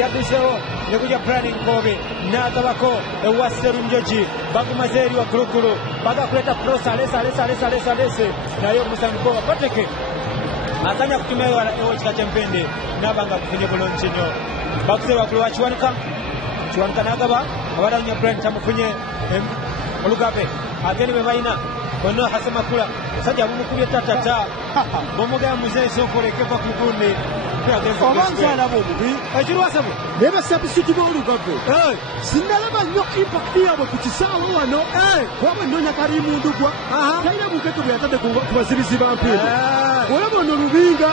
yaduzewo ne gujja Brian Nkobe n'agabako ewa Serunjoji bagumaze eri waggulugulu bagakuleta cross alese naye omusambi Boba Pateke akanya kutumia ewo ekika ky'empindi n'abanga kufunye bulungi nnyo bakuze waggulu wa Kiwanuka n'agaba abalanya Brian tamufunye Olugave agende be balina ono Semakula sajja bumukubye tatata bomugaya muzeeyi sookolekeva ku gundi obanzaala bomubi ekirwasabo naye basabisiti b'Olugave sinalaba nnyo impact yaabwe ku kisaawe wano wabwe nnonya Karimundugwa talina buketo bwe yatadde ku bazibizi ba mpindi olaba ono Lubinga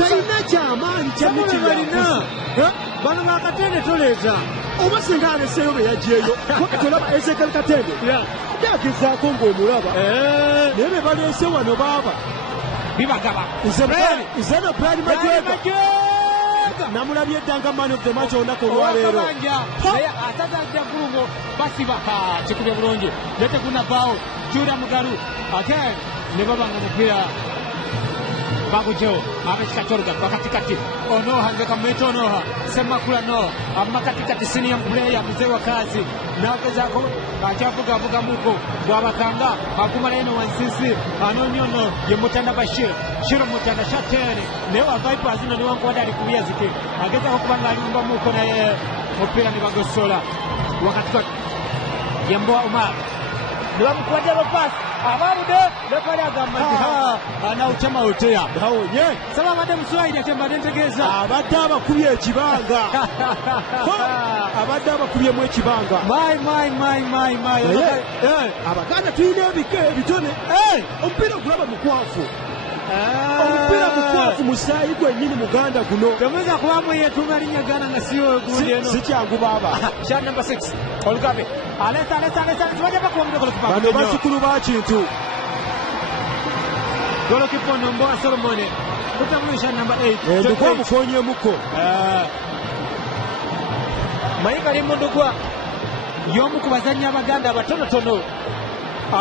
talina kyamaanyi kyamukirina bano bakatende toleeta oba singa aleseeyo be yajeeyo tolaba Ezekiel Katende yagezaako ng'omulaba naye be baleese wano baaba bibagaba nzeno Brian Majega namulabye eddanga man of the match olunaku olwaleero naye atazajja gulumo basiba kikubye bulungi netegunabaawo Juda Mugalu ate ne babanga mupiira bagujewo abekika kyoluga bakatikati Onoha nze kamweta Onoha Semakula no amakatikati senior player mzee wa kazi nagezaako akyavugavugamuko bwabakanga akumala eno wansisi anonyono ye Mutanda Bashir Shiro Mutanda Shatene naye wa Vipers no niwankubadde ali kubiya zike agezaako kubanga alimbamuko naye mupiira ne bagosola wakatikati yemboa Omar nibamukwate abapasi ababude lekali agamba anawukyama oteya awonye saba abadde muswayiri ate mbadde ntegeeza abadde abakubye ekibanga abadde abakubyemu ekibanga abaganda tulina ebitone omupiira ogulaba mukwafu omupiira mukwafu musaayi gwennyini muganda guno temweza kubamu yetuuma linnya gana nga siyo gundi eno si kyangu baaba shan number 6 Olugabe alesa tibajja bakuwamira bano bazukulu ba kintu golokipa ono Mbowa Solomon kutamulisha number 8 endugwa mukonyemuko Mayika Limundugwa y'omu ku bazannyi abaganda abatonotono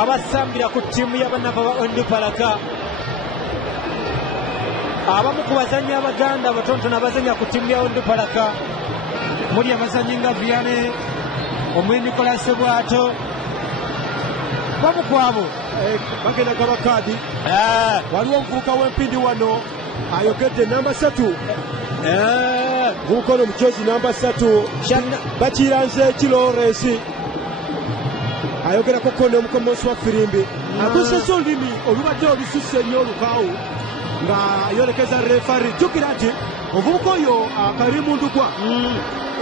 abasambira ku ttiimu y'abanafa ba Ondupalaka abamu ku bazannyi abaganda abatonotono abazannya ku ttiimu ya Ondupalaka muli abazannyi nga Vianney omwe Nicolas Bwato bamu ku abo bagenda gabakaadi waliwo omuvubuka w'empindi wano ayogedde namba 3 gukono muchozi namba 3 bakiranze Kiloresi ayogerako kono omukomosi wa firimbi akusesa olulimi olubadde olususe nnyo olukaawu nga yolekeza refari jjukira nti omuvubuka oyo Karimundugwa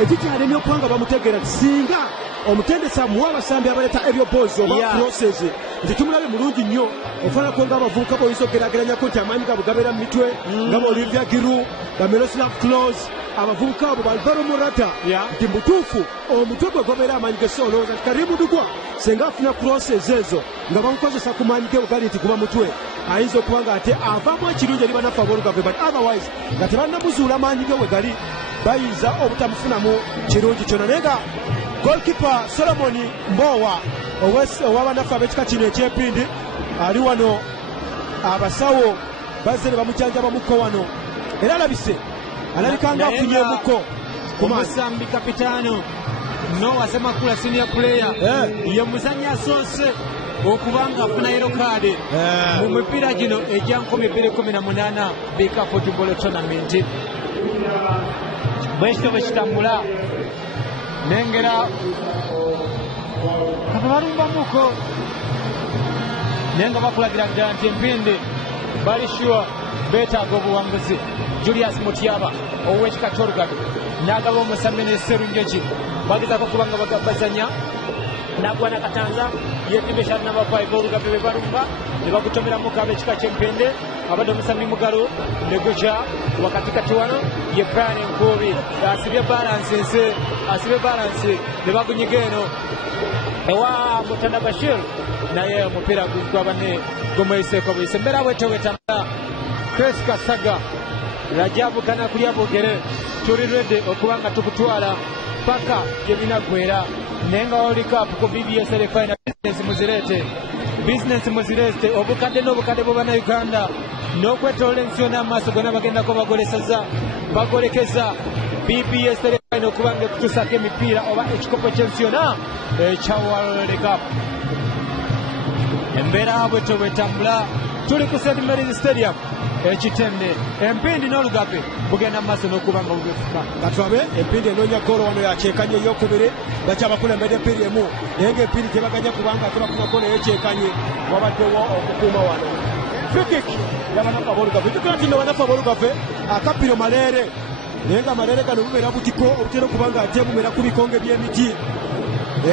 ekikyalemye okubanga bamutegeera singa omutendesa muwa abasambi abaleeta ebyo bozi oba crosses nti tumulabe mulungi nnyo ofaanako ng'abavubuka boyinza okugerageranyako nti amaanyi gaabwe gabeera mu mitwe nga ba Olivia Giroud ba Miroslav Klose abavubuka abo Alvaro Morata nti mutuufu omutwe gwe gobeera amaanyi ge solooza nti Karimundugwa singa afuna crosses ezo nga bamukozesa ku maanyi ge bwegali nti guba mutwe ayinza okuba nga ate avaamu ekirungi eri banafu aboolugave but otherwise nga tebannamuzuula maanyi ge we gali bayinza obutamufunamu kirungi kyonna naye nga golkipa Solomon Mbowa ow'abanafu ab'ekika kino eky'empindi ali wano abasawo bazze ne bamujjanjabamukko wano era alabika nga afunyeemukko omusambi kapitaano Noah Semakula senior player ye muzannyi asoose okubanga afuna yellow card mu mipiira gino egya 2018 Bika Football Tournament bwekityo bwe kitambula nengera kati balumbamuko naye nga bakulagira ddala nti empindi bali sure beetaaga obuwanguzi Julius Mutyaba ow'ekika ky'Olugave n'agaba omusamene Sserunjoki bagezaako kubanga bazanya n'agwana Katanza yetibesha namba 5 Olugave be balumba ne bagutomeramu ab'ekika ky'empindi abadde omusambi Mugalu ne guca wakatikati wano ye Brian Nkubi asibye balance ne bagunyiga eno ewa Mutanda Bashir naye omupiira gwabane gumweseeko buyise mbeera bwetewetanga Chris Kasaga Rajabu kana kulya bogere tuli ready okubanga tukutwala paka gebinaggwera nenga World Cup ku BBS final business muzirete obukadde n'obukadde bw'abana Uganda n'okwetoola ensi yonna amaaso gonna bagendako bagolekeza BBS final okubanga ekutuusako emipiira oba ekikopo ky'ensi yonna ekya World Cup embeera bwetambula tuli ku St Mary's Stadium ekitende empindi n'Olugave bugenda mu maaso n'okuba nga bugefuka katwabe empindi enoonya golo wano yakyekanye eyokubiri bakyabakulembedde empiri emu naye ng'empindi tebaganya kubanga tebakuma golo yekyekanye wabaddewo okukuuma wano frikik yabanafu aboolugave tukira nti nabanafu aboolugave akappiro maleere naye nga maleere gano bumera butiko obutera okuba nga ate bumera ku bikonge by'emiti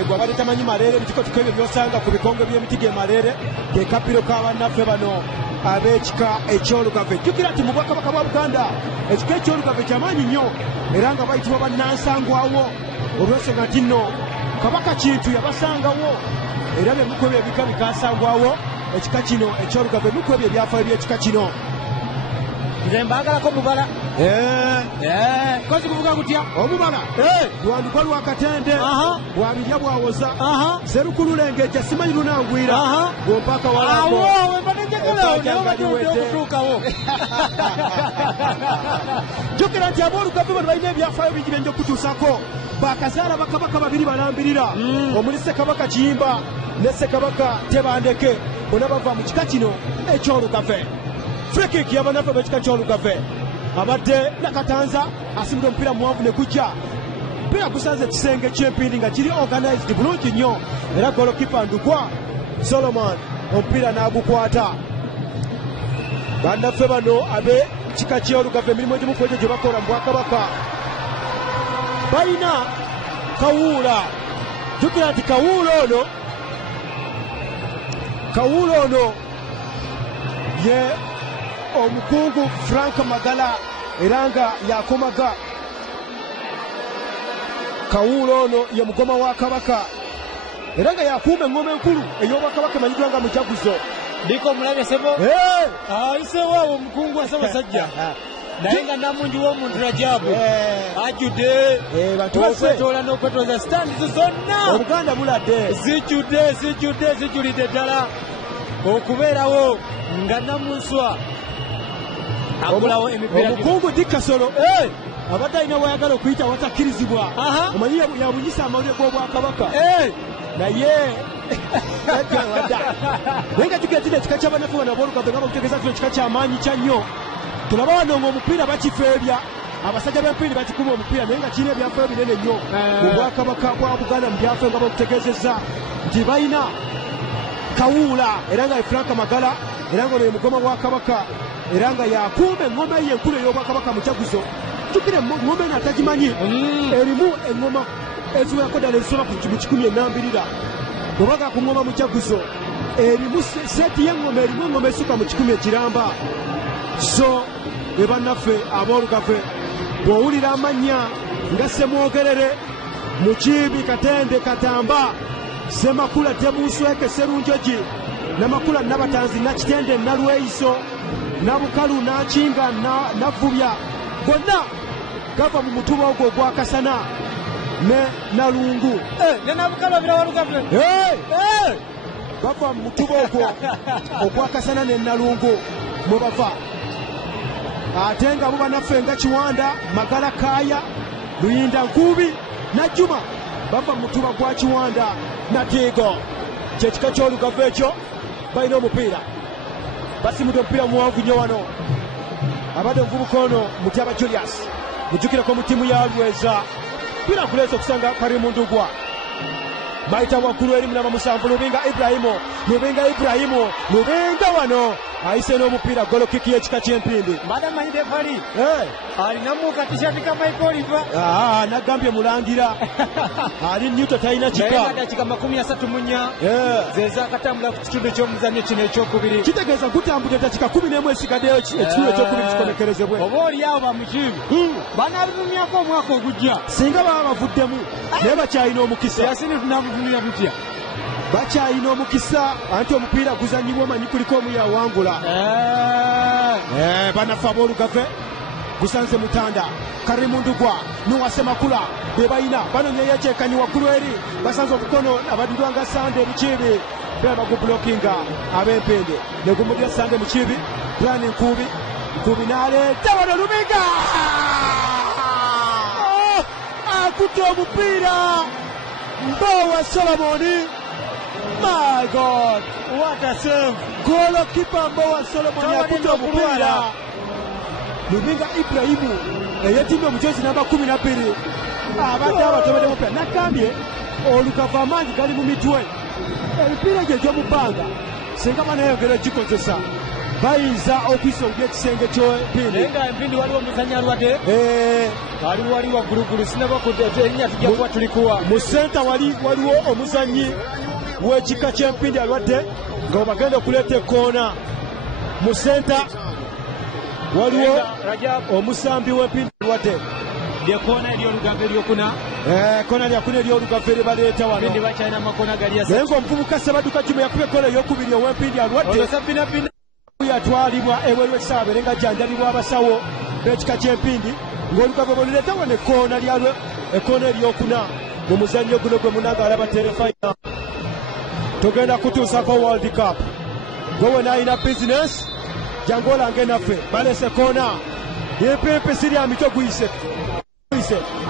gwe abadde tamanyi maleere ebitikotika ebyo byosanga ku bikonge by'emiti ge maleere ge kappiro k'abannaffe bano ab'ekika ekyolugave. Jjukira nti mu bwakabaka bwa Buganda ekika ekyolugave kyamaanyi nnyo era nga bayitibwa bannansangwawo olw'ensonga nti nno kabaka Kintu yabasangawo era bye bimu ebika bikasangwawo ekika kino ekyolugave. Bimu ebyo ebyafaayo by'ekika kino nze mbaagalako mubala kozi kuvuga gutya omubala lwandikwa lwakatende bwabirya bwawoza serukululengeja simanyi lunangwira gompaka walaokutuukawo jjukira nti aboolugave bano balina ebyafaayo bingi byenja okutuusako. Bakazaala bakabaka babiri balambirira omuli Ssekabaka Kiyimba ne Ssekabaka Tebandeke bonna bava mu kika kino ekyolugave. Free-kick y'abanafu b'ekika ky'olugave abadde Nakatanza asimbula omupiira muwanvu ne gujja. Omupiira gusanze ekisenge ky'Empindi nga kiri organized bulungi nnyo era golokipa Ndugwa Solomon omupiira n'agukwata. Bannaffe bano ab'ekika ky'olugave emirimu egimu ku egyo gye bakola mu Bwakabaka balina Kawuula. Jjukira nti Kawuula ono ye omukungu Frank Magala era nga yakomaga. Kawuula ono ye mugoma wa Kabaka era nga yakuuma engoma enkulu ey'Obwakabaka emanyiddwa nga Mujaguzo. Diko omulabye sebo ayisewo abo omukungu wa Ssaabasajja naye nga Namungi w'omuntu Rajabu ajjudde okwetoola n'okwetooza stands zonna Obuganda buladde zijjulidde ddala okubeerawo nga Namunswa agulawo emipiira. Omukungu Dikasolo abadde alina wayagala okuyita watakkirizibwa omanyi yabunyisa amawulire g'Obwakabaka naye naye nga tugeetira ekika ky'abanafu bano aboolugave nga bakutegeeza tuno ekika ky'amaanyi kya nnyo. Tulaba wano ng'omupiira bakifeebya abasajja b'Empindi bakikuba omupiira naye nga kirina ebyafaayo binene nnyo mu Bwakabaka bwa Buganda mu byafaayo nga bakutegeezezza nti balina Kawuula era nga ye Frank Magala era nga ono ye mugoma wa Kabaka era nga yakuuma engoma ye enkulu ey'Obwakabaka Mujaguzo. Jjukira engoma eno atagimanyi erimu engoma eziwerako ddala ezisoba mu 140 bwebaga ku ngoma Mujaguzo erimu seeti y'engoma erimu engoma esukka mu 100 ekiramba. So be bannaffe aboolugave bw'owulira amannya nga Ssemwogerere, Mukiibi, Katende, Katamba, Ssemakula, Tebunsweke, Sserunjogi, Namakula, Nabatanzi, Nakitende, Nalweyiso, Nabukalu, Nakinga, Navubya gonna gava mu mutuba ogwo ogwakasana ne Nalungu ne Nabukalu babira walugave bava mu mutuba ogwo ogwakasana ne Nalungu mwe bava. Ate nga bo bannaffe nga Kiwanda, Magala, Kaaya, Luyinda, Nkuubi, Najjuma bava mu mutuba gwa Kiwanda Natiigo. Kyekika ky'olugave ekyo balina omupiira basimudde omupiira muwanvu nnyo wano. Abadde omuvubuka ono Mutyaba Julius mujjukireko mu ttiimu ya Lweza mpira guleese okusanga Karimu Ndugwa bayita waggulu eri munamba 7 Lubinga wano ayise n'omupiira golokiki y'ekika ky'Empindi. Mbadde manyi defali alinamu katishati ka Michael Oliver nagambye mulangira ali Newton talina kika dakika 34 zezaakatambula ku kitundu ky'omuzannyo kino ekyokubiri. Kitegeeza gutambudde dakika 11 esigaddeyo ekitundu ekyokubiri kikomekerezebwe. Oba oliawo bamukiibi banaabivumyako omwaka ogujja singa baba bavuddemu naye bakyalina omukisa. yasini tunaabuvumira tutya bakyalina omukisa anti omupiira guzanyibwa omanyi kuliko omu yawangula. Bannaffe aboolugave gusanze Mutanda, Karimu Ndugwa, Nuwa Ssemakula be balina banonyeyo ekyekanyi waggulu eri basanze omukono abaddirwa nga Sande Mukiibi bera bagubulokinga ab'Empindi ne gumudira Sande Mukiibi Brian Nkuubi n'aleeta wano Lubinga akutte omupiira Mbowa Solomon. My God, what a save! Goalkeeper Mbowa Solomon yakutte omupiira. Lubinga Ibrahimu eyetimba omujozi namba 12 abadde abatobedde omupiira nakambye olugava amaanyi gali mu mitwe emipiira egyo egy'omu bbanga singa banayongera ogikozesa bayinza okwisongera ekisenge ky'Empindi. Naye nga Empindi waliwo omuzannyi alwadde wali waggulugulu sinaba erinnya tujja kuba tulikuwa mu senta waliwo omuzannyi w'ekika ky'Empindi alwadde nga bwe bagenda okuleeta ekkoona mu senta waliwo omusambi w'empindi alwadde lyekona eryolugave eryokuna kona lyakuna eryolugave eryebaleeta wano ndi bakyalina amakona gali naye ng'omuvubuka Sebaduka Juma yakuba ekola ey'okubiri ow'empindi alwadde yatwalibwa ebweru ekisaabe era nga jjanjabibwa abasawo b'ekika ky'empindi ng'olugave bwe luleeta wano ekkoona lyalwe ekkoona eryokuna mu muzannyo guno gwe munaga alaba terefayina togenda kutuusako World Cup gwe wena alina bizinesi jangu olange naffe balese koona yempempe siri amito guyise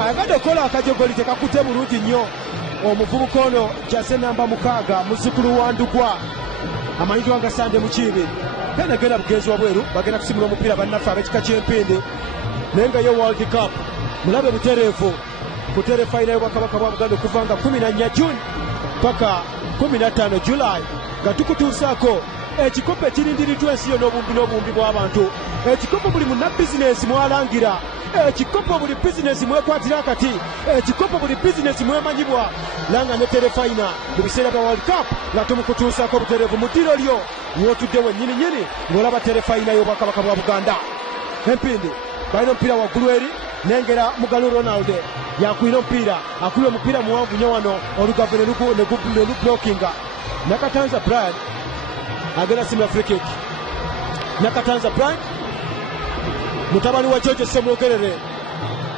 ayagadde okola akajogoli tekakute bulungi nnyo omuvubuka ono jase namba 6 muzzukulu wa Ndugwa amanyitwa nga Sande Mukiibi genda bugenzi wabweru bagenda kusimula omupiira bannaffe ab'ekika ky'empindi naye nga ye World Cup mulabe butereevu ku terefayina y'obwakabaka bwa Buganda okuva nga 14 Juni paka 15 Julayi nga tukutuusaako ekikopo ekirindiriddwa ensi yo n'obumbi bw'abantu ekikopo buli munnabizinensi mwalangira ekikopo buli bizinensi mwekwatira akati ekikopo buli bizinensi mwemanyibwa langa ne terefayina mu biseera bya World Cup nga tumukutuusaako butereevu mu ddiro lyo w'otudde wennyininyini ng'olaba terefayina y'obwakabaka bwa Buganda empindi balina omupiira waggulu eri nengera Mugalu Ronald yakwira omupiira akubye omupiira muwanvu nnyo wano olugave ne lublokinga Nakatanza Brian agenda simula free kick Nakatanza Brian mutabani wa George Semwogerere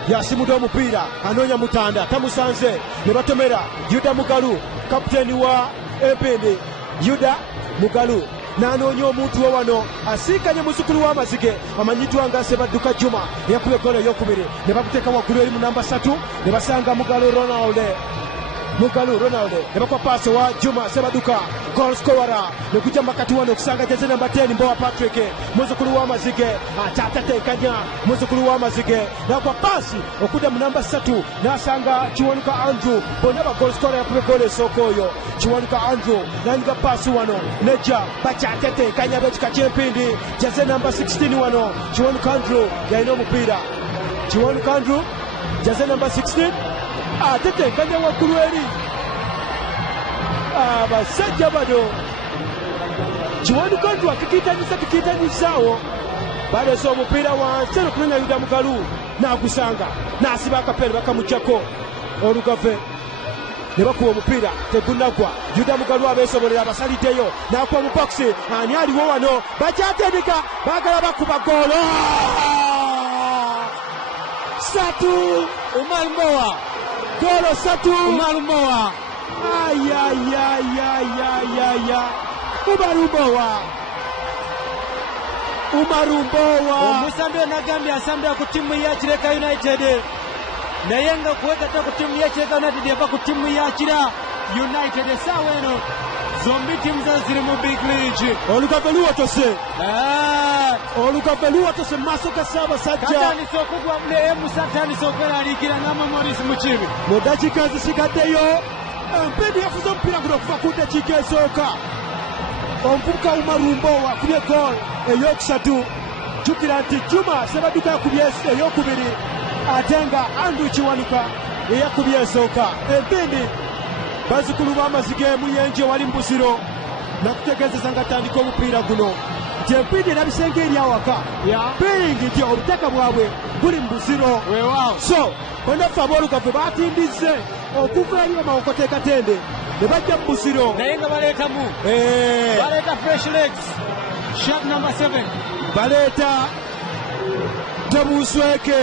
yasimudde omupiira anoonya mutanda tamusanze ne batomera Yuda Mugalu kapiteeni wa empindi Yuda Mugalu n'anoonya omuntu we wano asiikanye muzzukulu w'amazige amanyitwa nga Sebaduka Juma yakubye goolo ey'okubiri ne bakuteeka waggulu eri mu namba 3 ne basanga Mugalu Ronald ne bakwa paasi wa Juma Sebaduka goal scorer ne kujja makati wano okusanga jeze namba 10 Mbowa Patrick muzzukulu w'amazige atateekanya muzzukulu w'amazige n'akwa paasi okudda mu namba 3 n'asanga Kiwanuka Andrew bonna ba goal scorer yakubye goolo esooka oyo Kiwanuka Andrew n'anyiga paasi wano nejja bakyateteekanya b'ekika ky'empindi jeze namba 16 wano Kiwanuka Andrew yalina omupiira Kiwanuka Andrew jeze namba 16 ateteekanya waggulu eri abasajja bano Kiwanuka Andrew akikiitanyizaawo baleese omupiira wansi eno kunenya Yuda Mugalu n'agusanga n'asiba akapeere bakamuggyako olugave ne bakuba omupiira tegunnagwa Yuda Mugalu abeesobolera abasaliddeyo n'akuba mu bokisi ani aliwo wano bakyatendeka baagala bakuba goolo 3 Umar Mbowa goolo 3 Umar Mbowa Umar Mbowa omusambi nagambye asambira ku ttiimu ya Kireka United naye nga kuwegata ku ttiimu ya Kireka United yava ku ttiimu ya Kira United essaawa eno zombi ttiimu zo ziri mu big league olugave luwotose mu maaso ga Ssaabasajja katandise okugwa naye Musa atandise okweraliikira n'Amamoris Mukiibi mu dakiika ezisigaddeyo empindi yafuze omupiira guno okuva ku dakiika esooka omuvubuka Umar Mbowa akubye goal ey'okusatu jjukira nti Juma Sebaduka yakubye ey'okubiri ate nga Andrew Kiwanuka eyakubye esooka empindi bazzukulu b'amazige Muyenje wali mu Busiro nakutegeezeza nga tandika omupiira guno nti empindi erabise ng'eri awaka beeyingi nti obutaka bwabwe buli mu Busiro so bonnaffe ab'olugave baatindizze okuva eri bamawokota Katende ne bajja mu Busiro naye nga baleeta fresh legs sharp number 7 baleeta Tebusweke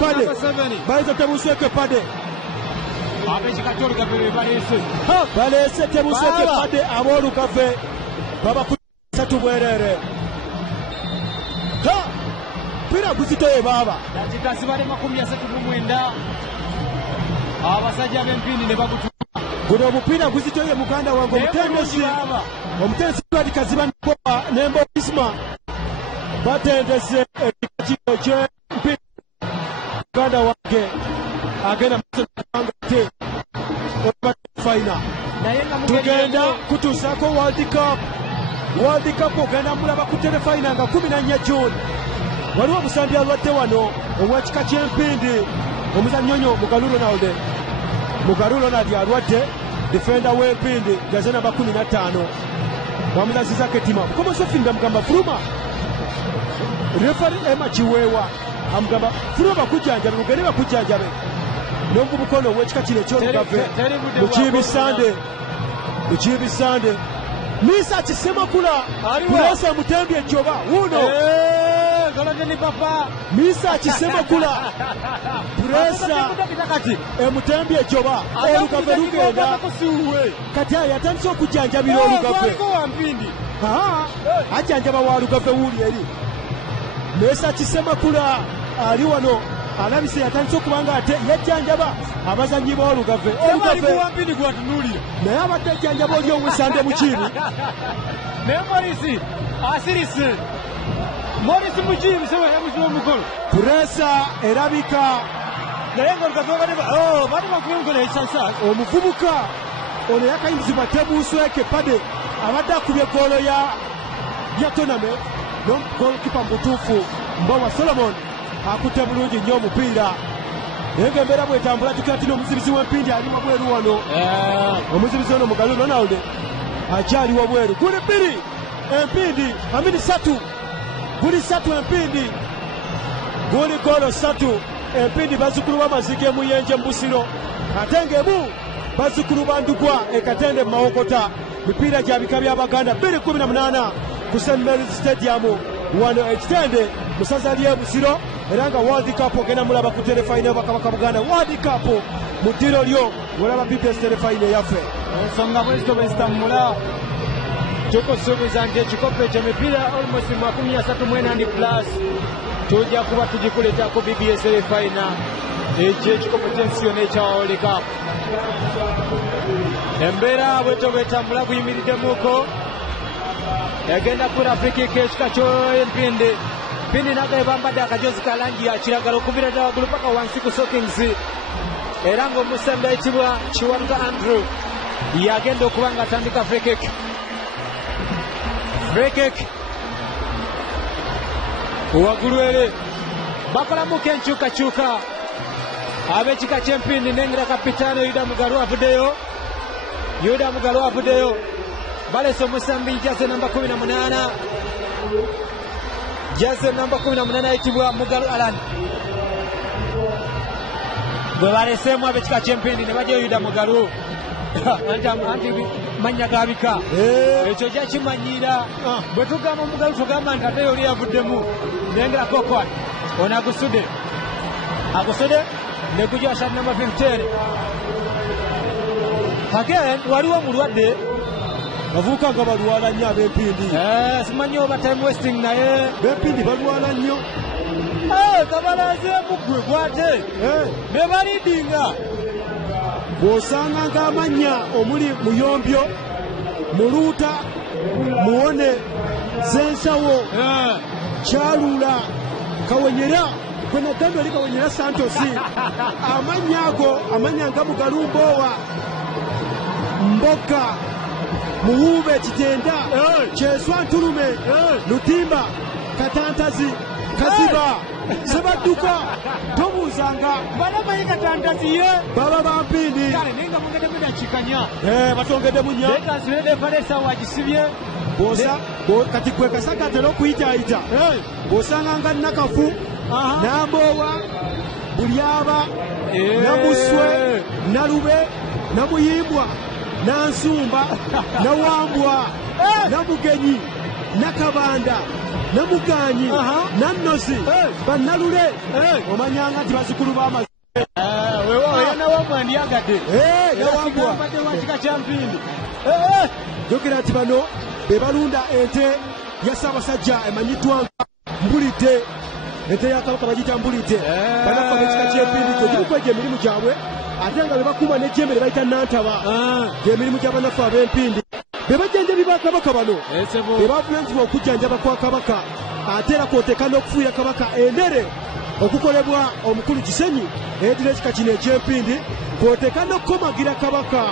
pade baleeta Tebusweke pade ab'ekika ky'olugave be baleese Tebusweke pade ab'olugave babakulu bwereere mpira guzitoye baaba dakika zibale 39 abasajja b'empindi ne bagutuka guno omupiira guzitoye muganda wange omutendesi Edward Kaziba Nembo Isma batendese ekiko ky'empindi muganda wange agenda musanga te final tugenda kutuusaako World Cup ogenda mulaba ku terefayina nga 14 June waliwo omusambi alwadde wano ow'ekika ky'empindi omuzannyonyo Mugalu Ronald alwadde defenda w'empindi gaze namba 15 bamuzaziza ketima bukomoso finda mugamba fuluma refari ema chiwewa amugamba fuluma bakujjanjabe mugende bakujjanjabe n'omukono w'ekika kino eky'olugave mukibisande Misa Chisemakula Puresa Mutembye Joba Uno Misa Chisemakula Puresa Mutembye Joba Olugave lugenda kati yatandise okujjanjabira olugave ajjanjaba wa lugave wuli eri Misa Chisemakula ali wano alabise yatandise okubanga ate yajjanjaba abazanyi b'olugave naye abadde ajjanjaba oli owesande mukiibi naye Morisi asirise Morisi mukiibi sewe yamusiba omukolo Puresa erabika naye nga olugave bali bakuba emikono ekisansa omuvubuka ono yakayinzibwa tebuusweke pade abadde akubye goolo ya tonament n'omugolokipa mubutuufu Mbowa Solomon akutte bulungi nnyo omupiira naye ng'embeera bwetambula tukira tino omuzibizi w'empindi ali wabweru wano omuzibizi ono mugalu Ronald akyali wabweru guli bbiri empindi amini ssatu guli ssatu empindi guli goolo ssatu empindi bazzukulu b'amazige muyenje mbusiro ate ng'emu bazzukulu bandugwa ekatende mu mawokota mipiira gya bika by'Abaganda 218 ku St. Mary's Stadium wano ekitende musaza ly'ebusiro era nga World Cup ogenda mulaba ku telefayina bakabaka Buganda World Cup mu ddiro lyo mulaba BPS telefayina yaffe ensonga bwezito bwezitambula tukusuubiza nti ekikopo eky'emipiira almost 34 plus tujja kuba tugikuleetako BPS telefayina ekyekikopo ky'ensi yonna ekya World Cup embeera bweto bwetambula buyimiriddemuko egenda kura free kick ekika ky'empindi Pindi naga bambadde akajozi ka langi ya kiragala okubira ddala waggulu paka wansi ku Sockings era ng'omusembe ekibwa Kiwanuka Andrew yagenda okuba ng'atandika free kick waggulu ere bakolamuko enkyukakyuka ab'ekika ky'empindi nengira kapitaano Yuda Mugalu avuddeyo balese omusembi jaze namba 18 Jaze namba 18 ayitibwa Mugalu Alan bwe baleseemu ab'ekika ky'empindi ne bajja Yuda Mugalu anti mannya gabika ekyo gyakimanyira bwe tugamba Mugalu tugamba nti ate yoli yavuddemu nengera Kokwat ono agusudde ne gujja shot namba 15 again waliwo mulwadde bavubuka nga balwala nnyo ab'empindi simanyi oba time wasting naye b'empindi balwala nnyo kabalazeemu gwe gwate ne balidinga bw'osanga ng'amannya omuli Muyombyo Muluuta Muwone Zensawo Kyalula Kawenyera gwe nagambye oli Kawenyera Santosi amannya ago amanya nga Mugalu Mbowa Mboka Muwube Kitenda Kyeswa Ntulume Lutimba Katantazi Kaziba Sebadduka tobuuzanga balamanyi Katantazi ye baba bampindi kale nenga mungede mudakikanya batongedde mu nnya lekansiredefalesa wagisibye kati gwe kasakatera okuyitaayita bw'osanga nga Nakafu Nambowa Bulyaba Namuswe Nalube Namuyimbwa Nansumba Nawambwa Namugenyi Nakabanda Namuganyi Nannozi Bannalule omanyanga nti bazzukulu b'amazima nawambwa ndyagadde Nawambwa wakika kyampindi jogera nti bano be balunda ente ya Ssaabasajja emanyiddwa nga Mbulidde ente ya Kabaka bagiyita Mbulidde banafa b'ekika ky'empindi gyegirikweja emirimu gyabwe ate nga be bakuuma n'ejjembe ne bayita Nantaba gy'emirimu gy'abanafu ab'empindi be bajjanjabi ba Kabaka bano be bavulenzibwa okujjanjaba kwa Kabaka ate era kw'oteeka n'okufuuyira Kabaka endere okukolebwa omukulu Kisenyi eyeddira ekika kino eky'empindi kw'oteeka n'okukomagira Kabaka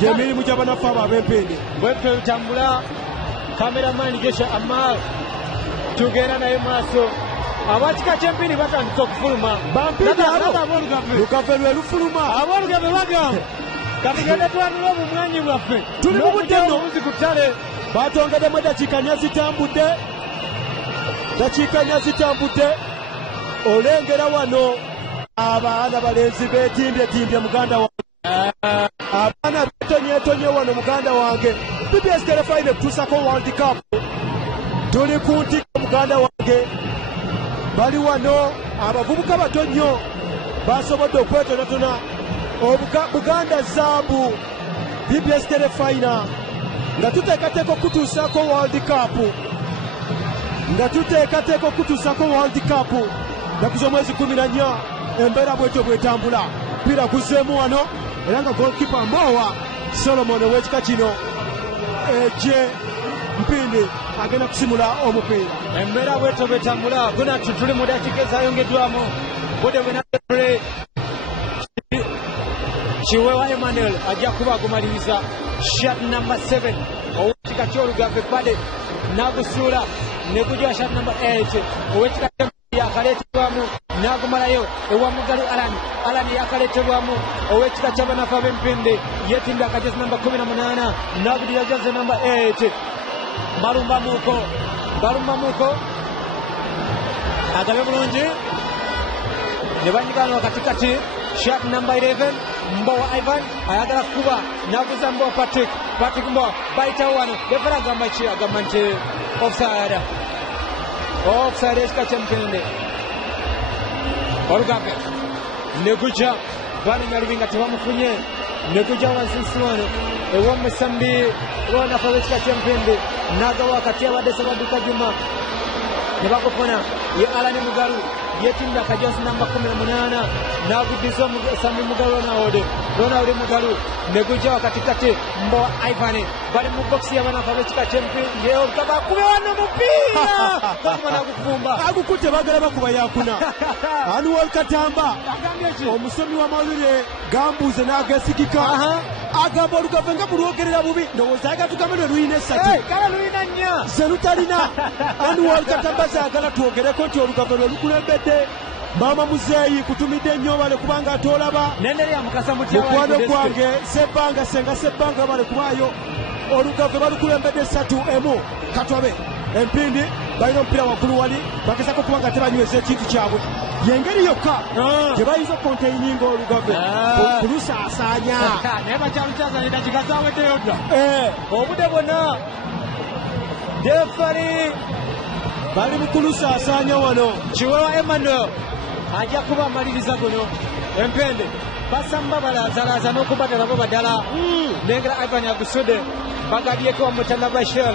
gy'emirimu gy'abanafu abo ab'empindi bwetyo bitambula kameramani Gesha Amal tugenda naye maaso abakika ky'empindi batandika okufuluma bampindi abo lugave lwe lufuluma ab'olugave bagamba Katugende twanula obumwanyi bwaffe. Tuli mu budde nno. N'obuzi ku ttale. Batongedemu eddakiika nnya zitambudde. Dakiika nnya zitambudde. Olengera wano abaana balenzi beetimbye muganda wange. Abaana beetonyeetonye wano muganda wange. BBS Telefine kutuusako World Cup. Tuli ku ntikko muganda wange. Bali wano abavubuka bato nnyo basobodde okwetonatona. Buganda Zaabu BBS Telefine nga tuteekateeka okutuusako World Cup. Naku z'omwezi 14 embeera bwetyo bwetambula. Mpira guzzeemu wano era nga goalkeeper Mbowa Solomon ow'ekika kino Eje Mpindi agenda kusimula omupiira. Embeera bwetyo bwetambula. Guna tuli mu dakiika ezayongeddwamu. Budde bwenadepre Chiwewa Emmanuel ajja kuba agumaliriza. Shot number 7 ow'ekika ky'Olugave Bade n'agusuula ne gujja shot number 8 ow'ekika yakaleetebwamu n'agumalayo ewa Mugalu Alan yakaleetebwamu ow'ekika ky'abanafu ab'Empindi yeetimbe akajezi namba 18 n'agudira jezi namba 8 Balumbamuuko agabe bulungi ne banyigana wakatikati. Shot number 11 Mbowa Ivan ayagala kuba n'aguza Mbowa Patrick Mbowa bayitawo wano lefera agamba nti offside ekika ky'Empindi. Olugave ne gujja bwana Nyalubinga tebamufunye ne gujja wansi wano ew'omusambi lw'onafu ab'ekika ky'Empindi n'agawa wakati abadde Ssebaduka Juma ne bagufuna ye Alani Mugalu yeetimba akajosi namba 18 n'aguddiza omusambi Mugalu Ronald Mugalu ne gujja wakatikati Mbowa Ivan bali mu bokisi y'abanafu ab'ekika ky'Empindi Olugave akube wano omupiira bamwe n'agufumba Agukutte bagala bakuba yakuna. Anuwal Katamba omusomi w'amawulire gambuuze n'agesigika. Agamba Olugave nga bulwogerera bubi ndowooza ayagala tugambe lwe luyina essatu. Kale luyina nnya. Ze lutalina. Anuwal Katamba zaagala twogereko nti Olugave lwe lukulembedde. Maama Muzeeyi kutumidde nnyo bale kubanga atolaba. Nenderya mukasa mutya mukwano gwange senga Sebbanga bale kubaayo Olugave balukulembedde 3-1. Katwabe Empindi balina omupiira waggulu wali bagezako kubanga tebanyweza ekintu kyabwe. Yengeri yokka gye bayinza okonteininga Olugave okulusaasaanya. Naye bakyalukyazanya dakiika zaaweddeyo dda. Obudde bwonna defari bali mu kulusaasaanya wano. Chiwewa Emmanuel ajja kuba amaliriza guno. Empende basamba balazalaaza n'okubadala bo badala. Nengera Ivan agusudde bagabyeko wamutanda Bashir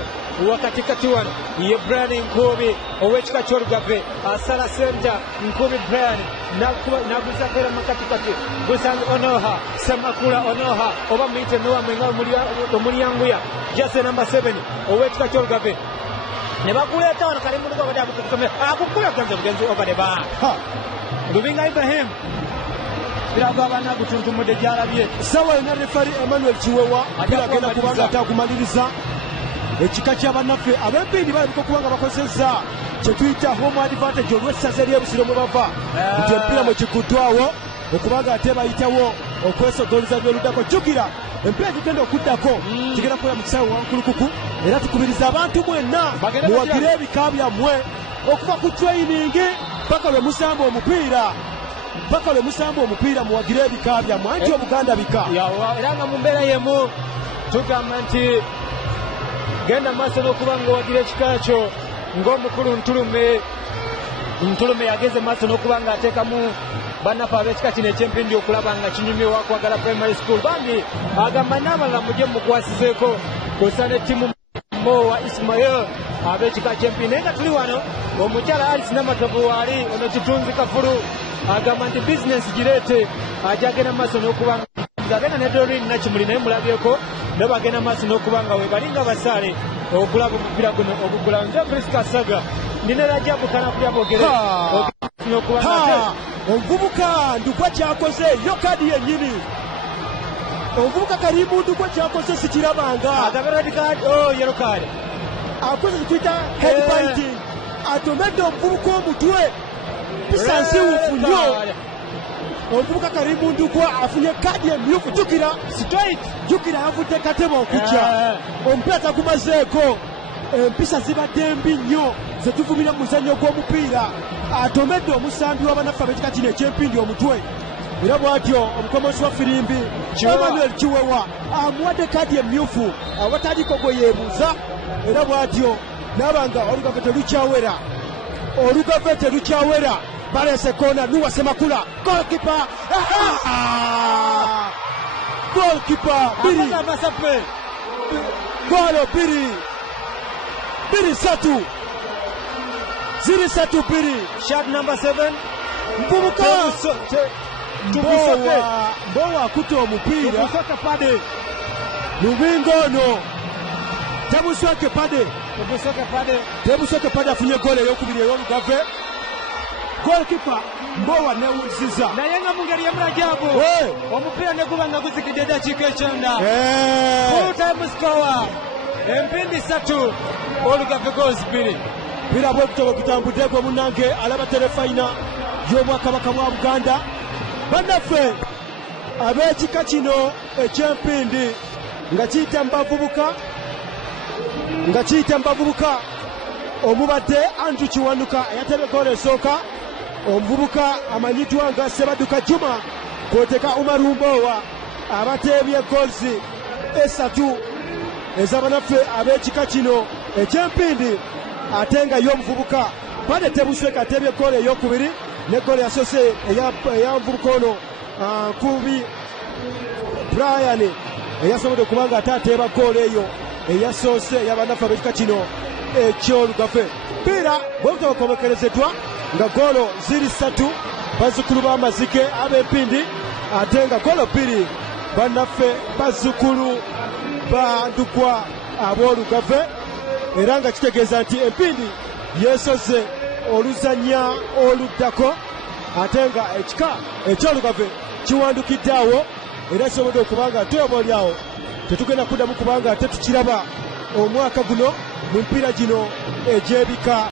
wakatikati wano ye Brian Nkubi ow'ekika ky'Olugave asala senta Nkubi Brian n'aguza fera makatikati gusanze Onoha Samakula Onoha oba muyite Noah Mwenga omulyanguya jase namba 7 ow'ekika ky'Olugave ne bakuleeta wano kali mundu gwabadde akukubya kuganza bugenzi obadde ba Lubinga Ibrahim biraga abana gutuntumudde gyalabye. Sawa ina refari Emmanuel Chiwewa agenda kubanga atakumaliriza ekika ky'abannaffe ab'Empindi balabika kubanga bakozesa kye tuyita home advantage olw'essaza ery'Ebusiro mwe bava nti empiira mwe kikuddwawo okubanga ate bayitawo okwesogoleza by'oluddako. Jjukira empiira gigenda okuddako kigenda kukola mu kisaawe wankulukuku era tukubiriza abantu mwenna muwagire ebika byammwe okuva ku training paka lwe musamba omupiira muwagire ebika byammwe anti Obuganda bika. Era nga mu mbeera yemu tugamba nti genda maaso n'okuba ng'owagira ekika kyo ng'omukulu Ntulume yageze maaso n'okuba ng'ateekamu bannaffe ab'ekika kino eky'Empindi okulaba nga kinyumye wakwagala primary school. Bambi agamba n'abalala mujje mukwasizeeko kusa n'ettimu Mbowa Ismail ab'ekika ky'Empindi. Naye nga tuli wano omukyala Alice Namatovu waali ono Kitunzi Kafulu agamba nti bizinesi gireete ajja agenda maaso n'okuba ng'agenda ne Doreen Nakimuli naye mulabyeko ne bagenda maaso n'okuba nga we balinga basaale okulaba omupiira guno ogugula. Nze Priska Saga ndina Rajabu Kanakulya boogere n'okuba nga omuvubuka ndukwa kyakoze yo kadi yennyini. Omuvubuka Karimu ndukwa kyakoze sikirabanga. Agaba red card yellow card akoze kituyita head biting atomedde omuvubuka omutwe pisansiwufu nnyo omuvubuka Karimu Ndugwa afunye kadi emyufu. Jukira yavudde katebo okujja omupiira tagumazeeko. Empisa zibadde mbi nnyo ze tuvumira mu muzannyo gw'omupiira. Atomedde omusambi w'abanafu ab'ekika kino eky'Empindi omutwe. Era bw'atyo omukomosi wa firimbi Emmanuel Kiwewa amuwadde kadi emyufu awataliko gwe yeebuuza. Era bw'atyo n'abanga olugave terukyawera. Balese kona Nuwa Semakula goalkeeper biri golo biri satu ziri satu biri. Shot number 7. Mvubuka Mbowa akuta omupiira lubingo ono Tebusoke Pade afunye gole ey'okubiri ey'olugave. Goalkeeper Mbowa newuziza naye nga mu ngeri y'emulajaabu omupiira ne guba nga guzikidde eddakiika ekyenda. Full time score Empindi 3 Olugave goals 2. Mpira bwe gutyo gutambudde gwe munnange alaba terefayina y'Obwakabaka bwa Buganda. Bannaffe ab'ekika kino eky'Empindi nga kiyita mbavubuka omubadde Andrew Kiwanuka eyatebye ggoolo esooka. Omuvubuka amanyiddwa nga Sebaduka Juma kwoteka Umaru Mbowa abateebye goals 3 ez'abanaffe ab'ekika kino eky'Empindi. Ate nga y'omuvubuka Pade Tebusweka ateebye ggoolo ey'okubiri ne ggoolo yasoose eya muvubuka ono Nkubi Brian eyasobodde okuba nga ate ateeba ggoolo eyo eyasoose ey'abanaffe ab'ekika kino eky'olugave. Mpira bwe butobakomekerezeddwa nga golo ziri 3 bazzukulu b'amazike ab'Empindi ate nga golo 2 bannaffe bazzukulu ba Ndugwa ab'olugave. Era nga kitegeeza nti Empindi yeesoze oluzannya oluddako ate nga ekika eky'olugave kiwandukidde awo. Era kisobodde okuba nga twebolyawo tetugenda kuddamu kubanga ate tukiraba omwaka guno mu mpiira gino egy'ebika.